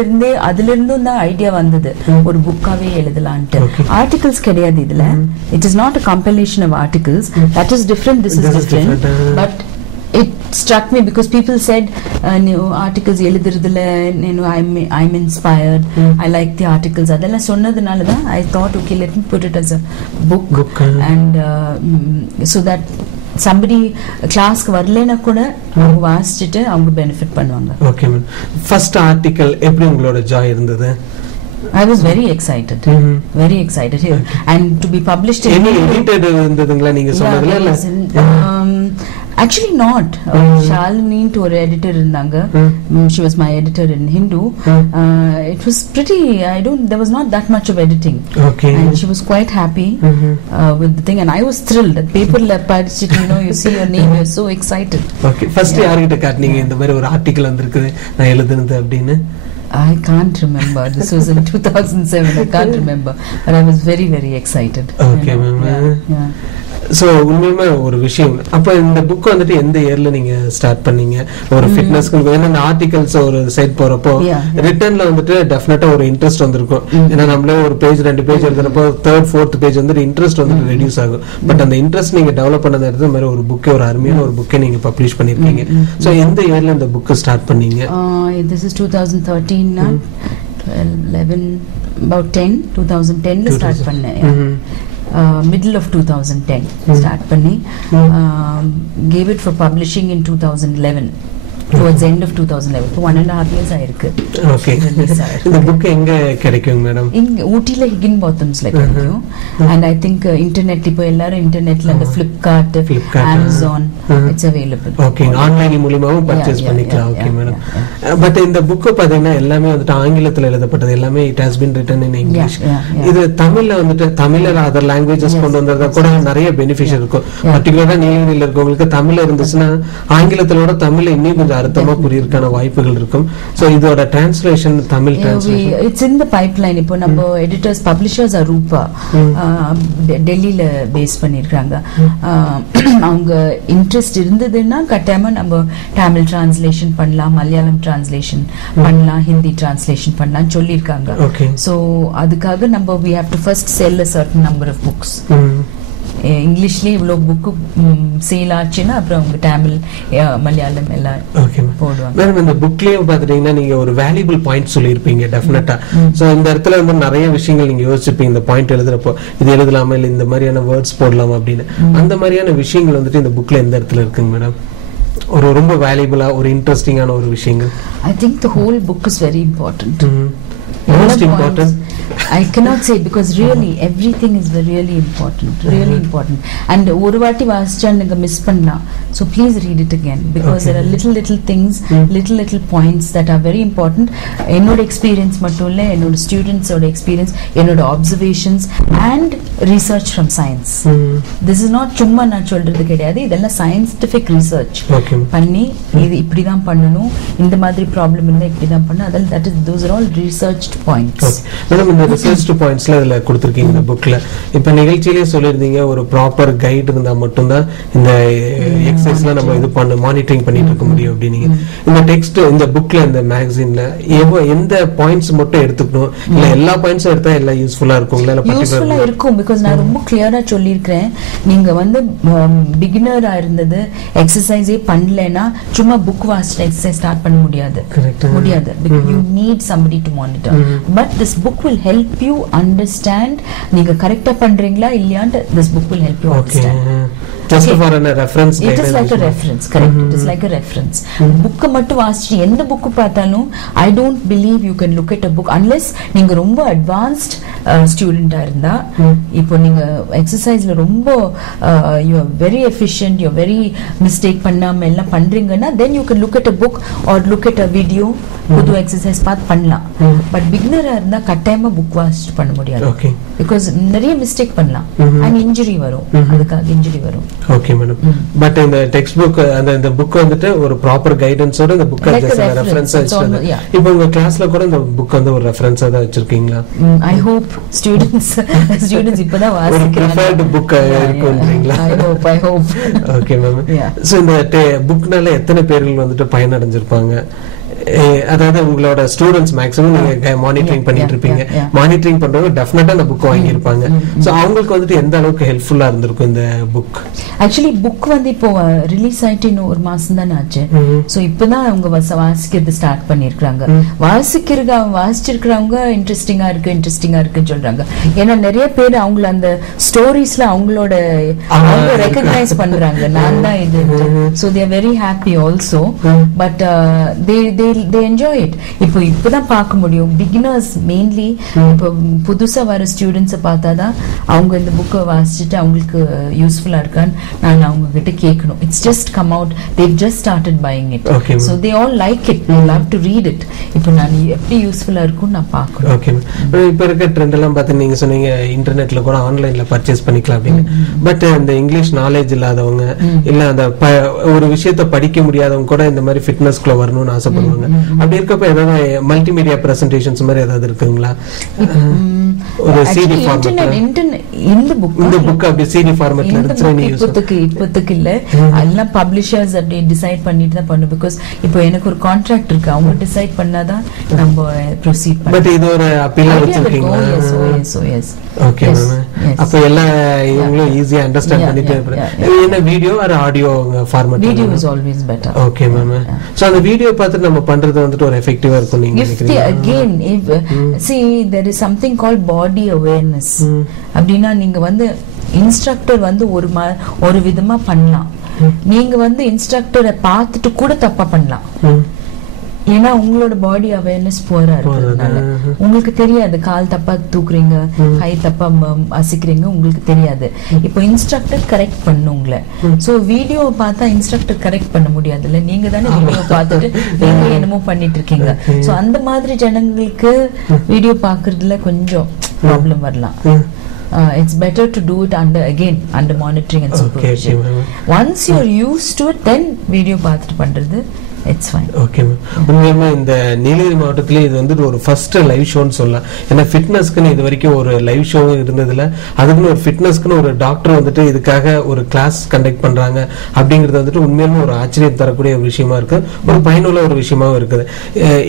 இருந்தும் தான் ஐடியா வந்தது ஒரு புக்காவே எழுதலான்ட்டு. ஆர்டிகல்ஸ் கிடையாது இதுல. It is not a compilation of articles. That is different, this is different. But it struck me because people said articles எழுதுறதுல I'm inspired, I like the articles. அதெல்லாம் சொன்னதுனால தான் I thought okay, let me put it as a book. And so that somebody கிளாஸ்க்கு வரலனா கூட அவங்க வாசிச்சிட்டு அவங்க benefit பண்ணுவாங்க. Okay ma'am, first article எப்படி உங்களோட ஜாய் இருந்தது? I was very excited. Very excited here. And to be published in edited இருந்ததுங்களா நீங்க சொன்னதுல? Actually not. Shalini to ஒரு editor இருந்தாங்க. She was my editor in Hindu. It was pretty, there was not that much of editing. Okay. And she was quite happy with the thing, and I was thrilled. That paper la படிச்சிட்டு you see your name, you're so excited. Okay. First யார்கிட்ட காட்டுனீங்க இந்த மாதிரி ஒரு article வந்திருக்குது நான் எழுதுனது அப்படினு? I can't remember. This was in 2007. I can't remember, but I was very, very excited. Okay, ma'am. Yeah. So உண்மையுமே ஒரு விஷயம். அப்போ இந்த புக் வந்துட்டு எந்த இயர்ல நீங்க ஸ்டார்ட் பண்ணீங்க? ஒரு ஃபிட்னஸ்க்கு ஏன்னா இந்த ஆர்டிகல்ஸ் ஒரு சைட் போறப்போ ரிட்டர்ன்ல வந்துட்டு டெஃபினட்டா ஒரு இன்ட்ரெஸ்ட் வந்திருக்கும். ஏன்னா நம்மளே ஒரு பேஜ் 2 பேஜ் எழுதுறப்போ 3rd 4th பேஜ் வந்துட்டு இன்ட்ரெஸ்ட் வந்துட்டு ரெடியூஸ் ஆகும். பட் அந்த இன்ட்ரெஸ்ட் நீங்க டெவலப் பண்ணது எடுத்து மாதிரி ஒரு புக்கே, ஒரு அருமையான ஒரு புக்கே நீங்க பப்ளிஷ் பண்ணிருக்கீங்க. ஸோ எந்த இயர்ல இந்த புக் ஸ்டார்ட் பண்ணீங்க? This is 2013 na 11 about 2010 start பண்ணேன். Middle of 2010 start பண்ணி gave it for publishing in 2011 towards the end of 2011. So 1.5 years ஆயிருக்கு. ஓகே. இந்த புக் எங்க கிடைக்கும் மேடம்? இங்க ஊட்டில ஹிகின்போத்தம்ஸ்ல கிடைக்கும். And I think இன்டர்நெட் இப்போ எல்லாரும் இன்டர்நெட்ல அந்த Flipkart, Amazon it's available. Okay. Online மூலமாவும் பர்ச்சேஸ் பண்ணிக்கலாம். Okay madam. பட் இந்த புக் பாத்தீங்கன்னா எல்லாமே வந்துட்டு ஆங்கிலத்துல எழுதப்பட்டது, எல்லாமே it has been written in English. இது தமிழ்ல வந்துட்டு தமிழ்ல அதர் லாங்குவேஜஸ் கொண்டு வந்ததா கூட நிறைய பெனிஃபிட் இருக்கும். பர்టిక్యులரா நீலகிரியில இருக்கவங்களுக்கு தமிழ்ல இருந்துச்சுன்னா ஆங்கிலத்தோட தமிழ்ல இன்னும் கொஞ்சம் அர்த்தமா புரியறதுக்கான வாய்ப்புகள் இருக்கும். சோ இதோட translation, Tamil translation it's in the pipeline. இப்போ நம்ம editors publishers ரூபா டெல்லியில பேஸ் பண்ணிருக்காங்க. அவங்க இன்ட்ரெஸ்ட் இருந்ததுன்னா கட்டாயமா நம்ம தமிழ் டிரான்ஸ்லேஷன் பண்ணலாம், மலையாளம் டிரான்ஸ்லேஷன் பண்ணலாம், ஹிந்தி டிரான்ஸ்லேஷன் பண்ணலாம் சொல்லிருக்காங்க. சோ அதுக்காக நம்ம we have to first sell a certain number of books. இங்கிலீஷ்லயே இவ்வளவு புக்கு சேல் ஆச்சுன்னா அப்புறம் அவங்க தமிழ், மலையாளம் எல்லாம் போடுவாங்க. மேடம் இந்த புக்லயே பாத்துட்டீங்கன்னா நீங்க ஒரு வேல்யூபிள் பாயிண்ட் சொல்லியிருப்பீங்க டெஃபினட்டா. சோ இந்த இடத்துல வந்து நிறைய விஷயங்கள் நீங்க யோசிச்சிருப்பீங்க இந்த பாயிண்ட் எழுதுறப்போ இது எழுதலாமா இல்ல இந்த மாதிரியான வேர்ட்ஸ் போடலாமா அப்படின்னு. அந்த மாதிரியான விஷயங்கள் வந்துட்டு இந்த புக்ல எந்த இடத்துல இருக்குங்க மேடம்? ஒரு ரொம்ப வேல்யூபிளா ஒரு இன்ட்ரெஸ்டிங்கான ஒரு விஷயங்கள். I think the whole book is very important. Most important? I cannot say because really everything is really important. And ஒரு வாட்டி வாசிச்சா நீங்க மிஸ் பண்ணலாம். So please read it again because there are little things, little points that are very important. என்னோட experience மட்டும் இல்ல, என்னோட students ஓட experience, என்னோட observations and research from science. This is not சும்மா நான் சொல்றது கிடையாது, இதெல்லாம் scientific research பண்ணி இது இப்படி தான் பண்ணணும், இந்த மாதிரி ப்ராப்ளம் இருந்தா இப்படி தான் பண்ணணும், அதெல்லாம் that is those are all researched points. Madam இந்த ரிசர்ச் பாயிண்ட்ஸ்ல இதுல கொடுத்திருக்கீங்க இந்த புக்ல. இப்ப நிகழ்ச்சியிலேயே சொல்லிருந்தீங்க ஒரு ப்ராப்பர் கைட் இருந்தா மட்டும் தான் இந்த எக்ஸசைஸ்ல நம்ம இது பண்ண மானிட்டரிங் பண்ணிட்டு இருக்க முடியும் அப்படினீங்க. இந்த டெக்ஸ்ட் இந்த புக்ல இந்த மேகசின்ல எந்த பாயிண்ட்ஸ் மட்டும் எடுத்துக்கணும் இல்ல எல்லா பாயிண்ட்ஸும் எடுத்தா எல்லாம் யூஸ்ஃபுல்லா இருக்கும்ல? இல்ல யூஸ்ஃபுல்லா இருக்கும் பிகாஸ் நான் ரொம்ப கிளியரா சொல்லியிருக்கேன். நீங்க வந்து பிகினரா இருந்தது எக்ஸசைஸே பண்ணலனா சும்மா புக் வாசிச்சு எக்ஸசைஸ் ஸ்டார்ட் பண்ண முடியாது. You need somebody to monitor. But this book will help you understand நீங்க கரெக்ட்டா பண்றீங்களா இல்லையான்னு this book will help you understand. Just for a reference. It is like a reference, correct. It is like a reference. Book மட்டும் வாசிச்சு எந்த book பார்த்தாலும் I don't believe you can look at a book unless நீங்க ரொம்ப advanced student-ஆ இருந்தா. இப்போ நீங்க எக்ஸசைஸ்ல ரொம்ப you are very efficient, you are very mistake பண்ணாம எல்லாம் பண்றீங்கன்னா then you can look at a book or look at a video, புது எக்ஸசைஸ் பார்த்து பண்ணலாம். பட் பிகினரா இருந்தா கட்டாயமா புக் வாசிச்சு பண்ண முடியாது. பிகாஸ் நிறைய மிஸ்டேக் பண்ணலாம் அண்ட் இன்ஜுரி வரும், அதுக்காக இன்ஜுரி வரும். Okay madam. பட் இந்த டெக்ஸ்ட் புக் அந்த புக் வந்துட்டு ஒரு ப்ராப்பர் கைடன்ஸோட இந்த புக் ரெஃபரன்ஸா வச்சிருக்கீங்க. இப்போ உங்க கிளாஸ்ல கூட இந்த புக் வந்து ஒரு ரெஃபரன்ஸா தான் வச்சிருக்கீங்களா? ஐ ஹோப் ஸ்டூடண்ட்ஸ் இப்பதான் வாசிக்கிறாங்க. ப்ரிஃபர்ட் புக் இருக்குன்றீங்களா? I hope. Okay ma'am. So இந்த புக்னால எத்தனை பேர்கள் வந்துட்டு பயனடைஞ்சிருப்பாங்க? அதாவது உங்களோட ஸ்டூடெண்ட்ஸ் மேக்ஸிமம் நீங்க மானிட்டரிங் பண்ணிட்டு இருப்பீங்க. மானிட்டரிங் பண்றவங்க டெஃபினட்டா அந்த புக் வாங்கியிருப்பாங்க. சோ அவங்களுக்கு வந்துட்டு எந்த அளவுக்கு ஹெல்ப்ஃபுல்லா இருந்திருக்கும் இந்த புக்? ஆக்சுவலி புக் வந்து இப்போ ரிலீஸ் ஆயிட்டு இன்னும் ஒரு மாசம் தானே ஆச்சு. சோ இப்பதான் அவங்க வாசிக்கிறது ஸ்டார்ட் பண்ணிருக்காங்க. வாசிச்சிருக்கிறவங்க இன்ட்ரெஸ்டிங்கா இருக்குன்னு சொல்றாங்க. ஏன்னா நிறைய பேர் அவங்கள அந்த ஸ்டோரிஸ்ல அவங்களோட ரெகக்னைஸ் பண்றாங்க, நான் தான் இது. So they are very happy also. But they enjoy it. இப்பதான் பார்க்க முடியும். பிகினர்ஸ் மெயின்லி இப்போ புதுசா வர ஸ்டூடெண்ட்ஸை பார்த்தாதான் அவங்க இந்த புக்கை வாசிச்சுட்டு அவங்களுக்கு யூஸ்ஃபுல்லா இருக்கான்னு நான் அவங்க கிட்ட கேட்கணும். It's just come out, they've just started buying it. So they all like it, they love to read it. இப்போ நான் எப்படி யூஸ்ஃபுல்லா இருக்கும்னு நான் பார்க்கணும். ஓகே. இப்போ இருக்க ட்ரெண்ட் எல்லாம் பார்த்து நீங்க சொன்னீங்க இன்டர்நெட்ல கூட ஆன்லைன்ல பர்ச்சேஸ் பண்ணிக்கலாம் அப்படின்னு. பட் அந்த இங்கிலீஷ் நாலேஜ் இல்லாதவங்க இல்ல அந்த ஒரு விஷயத்தை படிக்க முடியாதவங்க கூட இந்த மாதிரி ஃபிட்னஸ்க்குள்ள வரணும்னு ஆசைப்படுவாங்க. சொல்லுவாங்க. அப்படி இருக்கப்ப ஏதாவது மல்டிமீடியா பிரசன்டேஷன்ஸ் மாதிரி ஏதாவது இருக்குங்களா? ஒரு சிடி ஃபார்மட்ல இந்த புக் அப்படி சிடி ஃபார்மட்ல இருந்துச்சு. இப்போதைக்கு இல்ல, எல்லாம் பப்ளிஷர்ஸ் அப்படி டிசைட் பண்ணிட்டு தான் பண்ணும். பிகாஸ் இப்போ எனக்கு ஒரு கான்ட்ராக்ட் இருக்கு, அவங்க டிசைட் பண்ணாதான் நம்ம ப்ரொசீட் பண்ணலாம். பட் இது ஒரு அப்பீலா வச்சிருக்கீங்களா? Okay ma'am. அப்ப எல்லா இவங்களும் ஈஸியா அண்டர்ஸ்டாண்ட் பண்ணிட்டு என்ன video R audio format? Video is always better. Okay ma'am. So அந்த வீடியோ பார்த்து நம்ம பண்றது வந்துட்டு ஒரு எஃபெக்டிவா இருக்கும் நீங்க நினைக்கிறீங்க? Again, see, there is something called body awareness. அப்படின்னா நீங்க வந்து இன்ஸ்ட்ரக்டர் வந்து ஒரு விதமா பண்ணலாம், நீங்க வந்து இன்ஸ்ட்ரக்டரை பார்த்துட்டு கூட தப்பா பண்ணலாம். ஏன்னா உங்களோட பாடி அவேர்னஸ் போரா இருக்கிறதுனால உங்களுக்கு தெரியாது, கால் தப்பா தூக்குறீங்க, கை தப்பா அசைக்கிறீங்க, உங்களுக்கு தெரியாது. இப்போ இன்ஸ்ட்ரக்டர் கரெக்ட் பண்ணு உங்களை. சோ வீடியோ பார்த்தா இன்ஸ்ட்ரக்டர் கரெக்ட் பண்ண முடியாதுல்ல, நீங்க தானே வீடியோ பார்த்துட்டு நீங்க என்னமோ பண்ணிட்டு இருக்கீங்க. சோ அந்த மாதிரி ஜனங்களுக்கு வீடியோ பாக்குறதுல கொஞ்சம் ப்ராப்ளம் வரலாம். It's better to do it under monitoring and supervision. Once you're used to it, then video பார்த்துட்டு பண்றது it's fine. Okay ma'am. உண்மையுமே இந்த நீலகிரி மாவட்டத்திலே இது வந்து ஒரு ஃபர்ஸ்ட் லைவ் ஷோன்னு சொல்லலாம். ஏன்னா ஃபிட்னஸ்க்குன்னு இது வரைக்கும் ஒரு லைவ் ஷோ இருந்ததில்ல, அதுக்குன்னு ஒரு ஃபிட்னஸ்க்குன்னு ஒரு டாக்டர் வந்துட்டு இதுக்காக ஒரு கிளாஸ் கண்டக்ட் பண்றாங்க அப்படிங்கிறது வந்துட்டு உண்மையுமே ஒரு ஆச்சரியம் தரக்கூடிய ஒரு விஷயமா இருக்கு, ஒரு பயனுள்ள ஒரு விஷயமாவும் இருக்குது.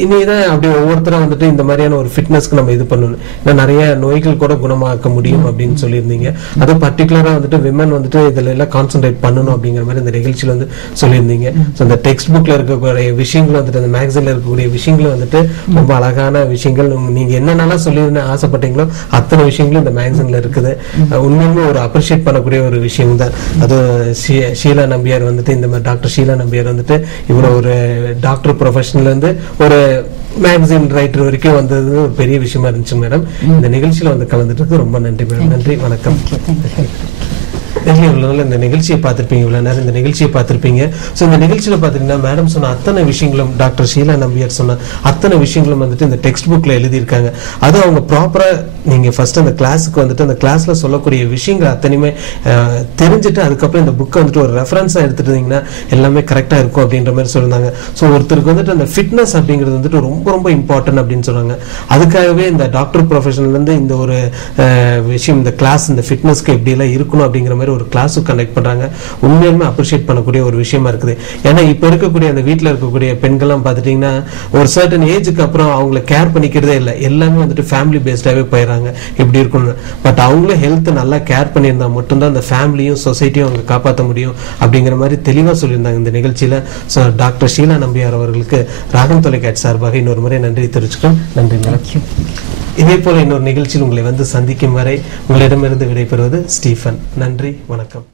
இனிதான் அப்படி ஒவ்வொருத்தரும் வந்துட்டு இந்த மாதிரியான ஒரு ஃபிட்னஸ்க்கு நம்ம இது பண்ணணும், ஏன்னா நிறைய நோய்கள் கூட குணமாக்க முடியும் அப்படின்னு சொல்லியிருந்தீங்க. அது பர்டிகுலரா வந்துட்டு விமன் வந்துட்டு இதுல எல்லாம் கான்சென்ட்ரேட் பண்ணணும் அப்படிங்கிற மாதிரி இந்த நிகழ்ச்சியில வந்து சொல்லியிருந்தீங்க. இந்த டெக்ஸ்ட் புக்ல இருக்க விஷயங்கள் வந்துட்டு அந்த மேகசின்ல இருக்கக்கூடிய விஷயங்கள் வந்துட்டு ரொம்ப அழகான விஷயங்கள். நீங்க என்னென்னலாம் சொல்லி ஆசைப்பட்டீங்களோ அத்தனை விஷயங்களும் இந்த மேகசின்ல இருக்குது. உண்மையுமே ஒரு அப்ரிஷியேட் பண்ணக்கூடிய ஒரு விஷயம் தான் அது. ஷீலா நம்பியார் வந்துட்டு இந்த மாதிரி டாக்டர் ஷீலா நம்பியார் வந்துட்டு இவ்வளவு ஒரு டாக்டர் ப்ரொஃபஷனல் இருந்து ஒரு மேகசின் ரைட்டர் வரைக்கும் வந்தது ஒரு பெரிய விஷயமா இருந்துச்சு மேடம். இந்த நிகழ்ச்சியில வந்து கலந்துட்டு ரொம்ப நன்றி மேடம். நன்றி, வணக்கம். இந்த நிகழ்ச்சியை பார்த்திருப்பீங்க, இவ்வளவு நேரம் இந்த நிகழ்ச்சியை பார்த்திருப்பீங்க. ஸோ இந்த நிகழ்ச்சியில பாத்தீங்கன்னா மேடம் சொன்ன அத்தனை விஷயங்களும், டாக்டர் ஷீலா நம்பியார் சொன்ன அத்தனை விஷயங்களும் வந்துட்டு இந்த டெக்ஸ்ட் புக்ல எழுதியிருக்காங்க. அது அவங்க ப்ராப்பரா நீங்க ஃபர்ஸ்ட் அந்த கிளாஸுக்கு வந்துட்டு அந்த கிளாஸ்ல சொல்லக்கூடிய விஷயங்கள் அத்தனையுமே தெரிஞ்சுட்டு அதுக்கப்புறம் இந்த புக்கை வந்துட்டு ஒரு ரெஃபரன்ஸா எடுத்துட்டு இருந்தீங்கன்னா எல்லாமே கரெக்டா இருக்கும் அப்படின்ற மாதிரி சொல்லியிருந்தாங்க. ஸோ ஒருத்தருக்கு வந்துட்டு அந்த ஃபிட்னஸ் அப்படிங்கிறது வந்துட்டு ரொம்ப ரொம்ப இம்பார்ட்டன்ட் அப்படின்னு சொன்னாங்க. அதுக்காகவே இந்த டாக்டர் ப்ரொஃபஷன்ல இருந்து இந்த ஒரு விஷயம், இந்த கிளாஸ், இந்த ஃபிட்னஸ்க்கு எப்படி எல்லாம் இருக்கணும் அப்படிங்கிற மாதிரி ஒரு கிளாஸ் கண்டக்ட் பண்றாங்க. உண்மையுமே அப்ரிஷியேட் பண்ணக்கூடிய ஒரு விஷயமா இருக்குது. ஏன்னா இப்ப இருக்கக்கூடிய அந்த வீட்டுல இருக்கக்கூடிய பெண்கள்லாம் பாத்துட்டீங்கன்னா ஒரு சர்டன் ஏஜுக்கு அப்புறம் அவங்களை கேர் பண்ணிக்கிறதே இல்லை, எல்லாமே வந்துட்டு ஃபேமிலி பேஸ்டாவே போயிடறாங்க இப்படி இருக்கணும். பட் அவங்களும் ஹெல்த் நல்லா கேர் பண்ணியிருந்தா மட்டும்தான் அந்த ஃபேமிலியும் சொசைட்டியும் அவங்க காப்பாற்ற முடியும் அப்படிங்கிற மாதிரி தெளிவா சொல்லியிருந்தாங்க இந்த நிகழ்ச்சியில. டாக்டர் ஷீலா நம்பியார் அவர்களுக்கு ராகம் தொலைக்காட்சி சார்பாக இன்னொரு முறை நன்றி தெரிவிச்சுக்கிறோம். நன்றி மேடம். இதே போல இன்னொரு நிகழ்ச்சியில் உங்களை வந்து சந்திக்கும் வரை உங்களிடமிருந்து விடைபெறுவது ஸ்டீஃபன். நன்றி, வணக்கம்.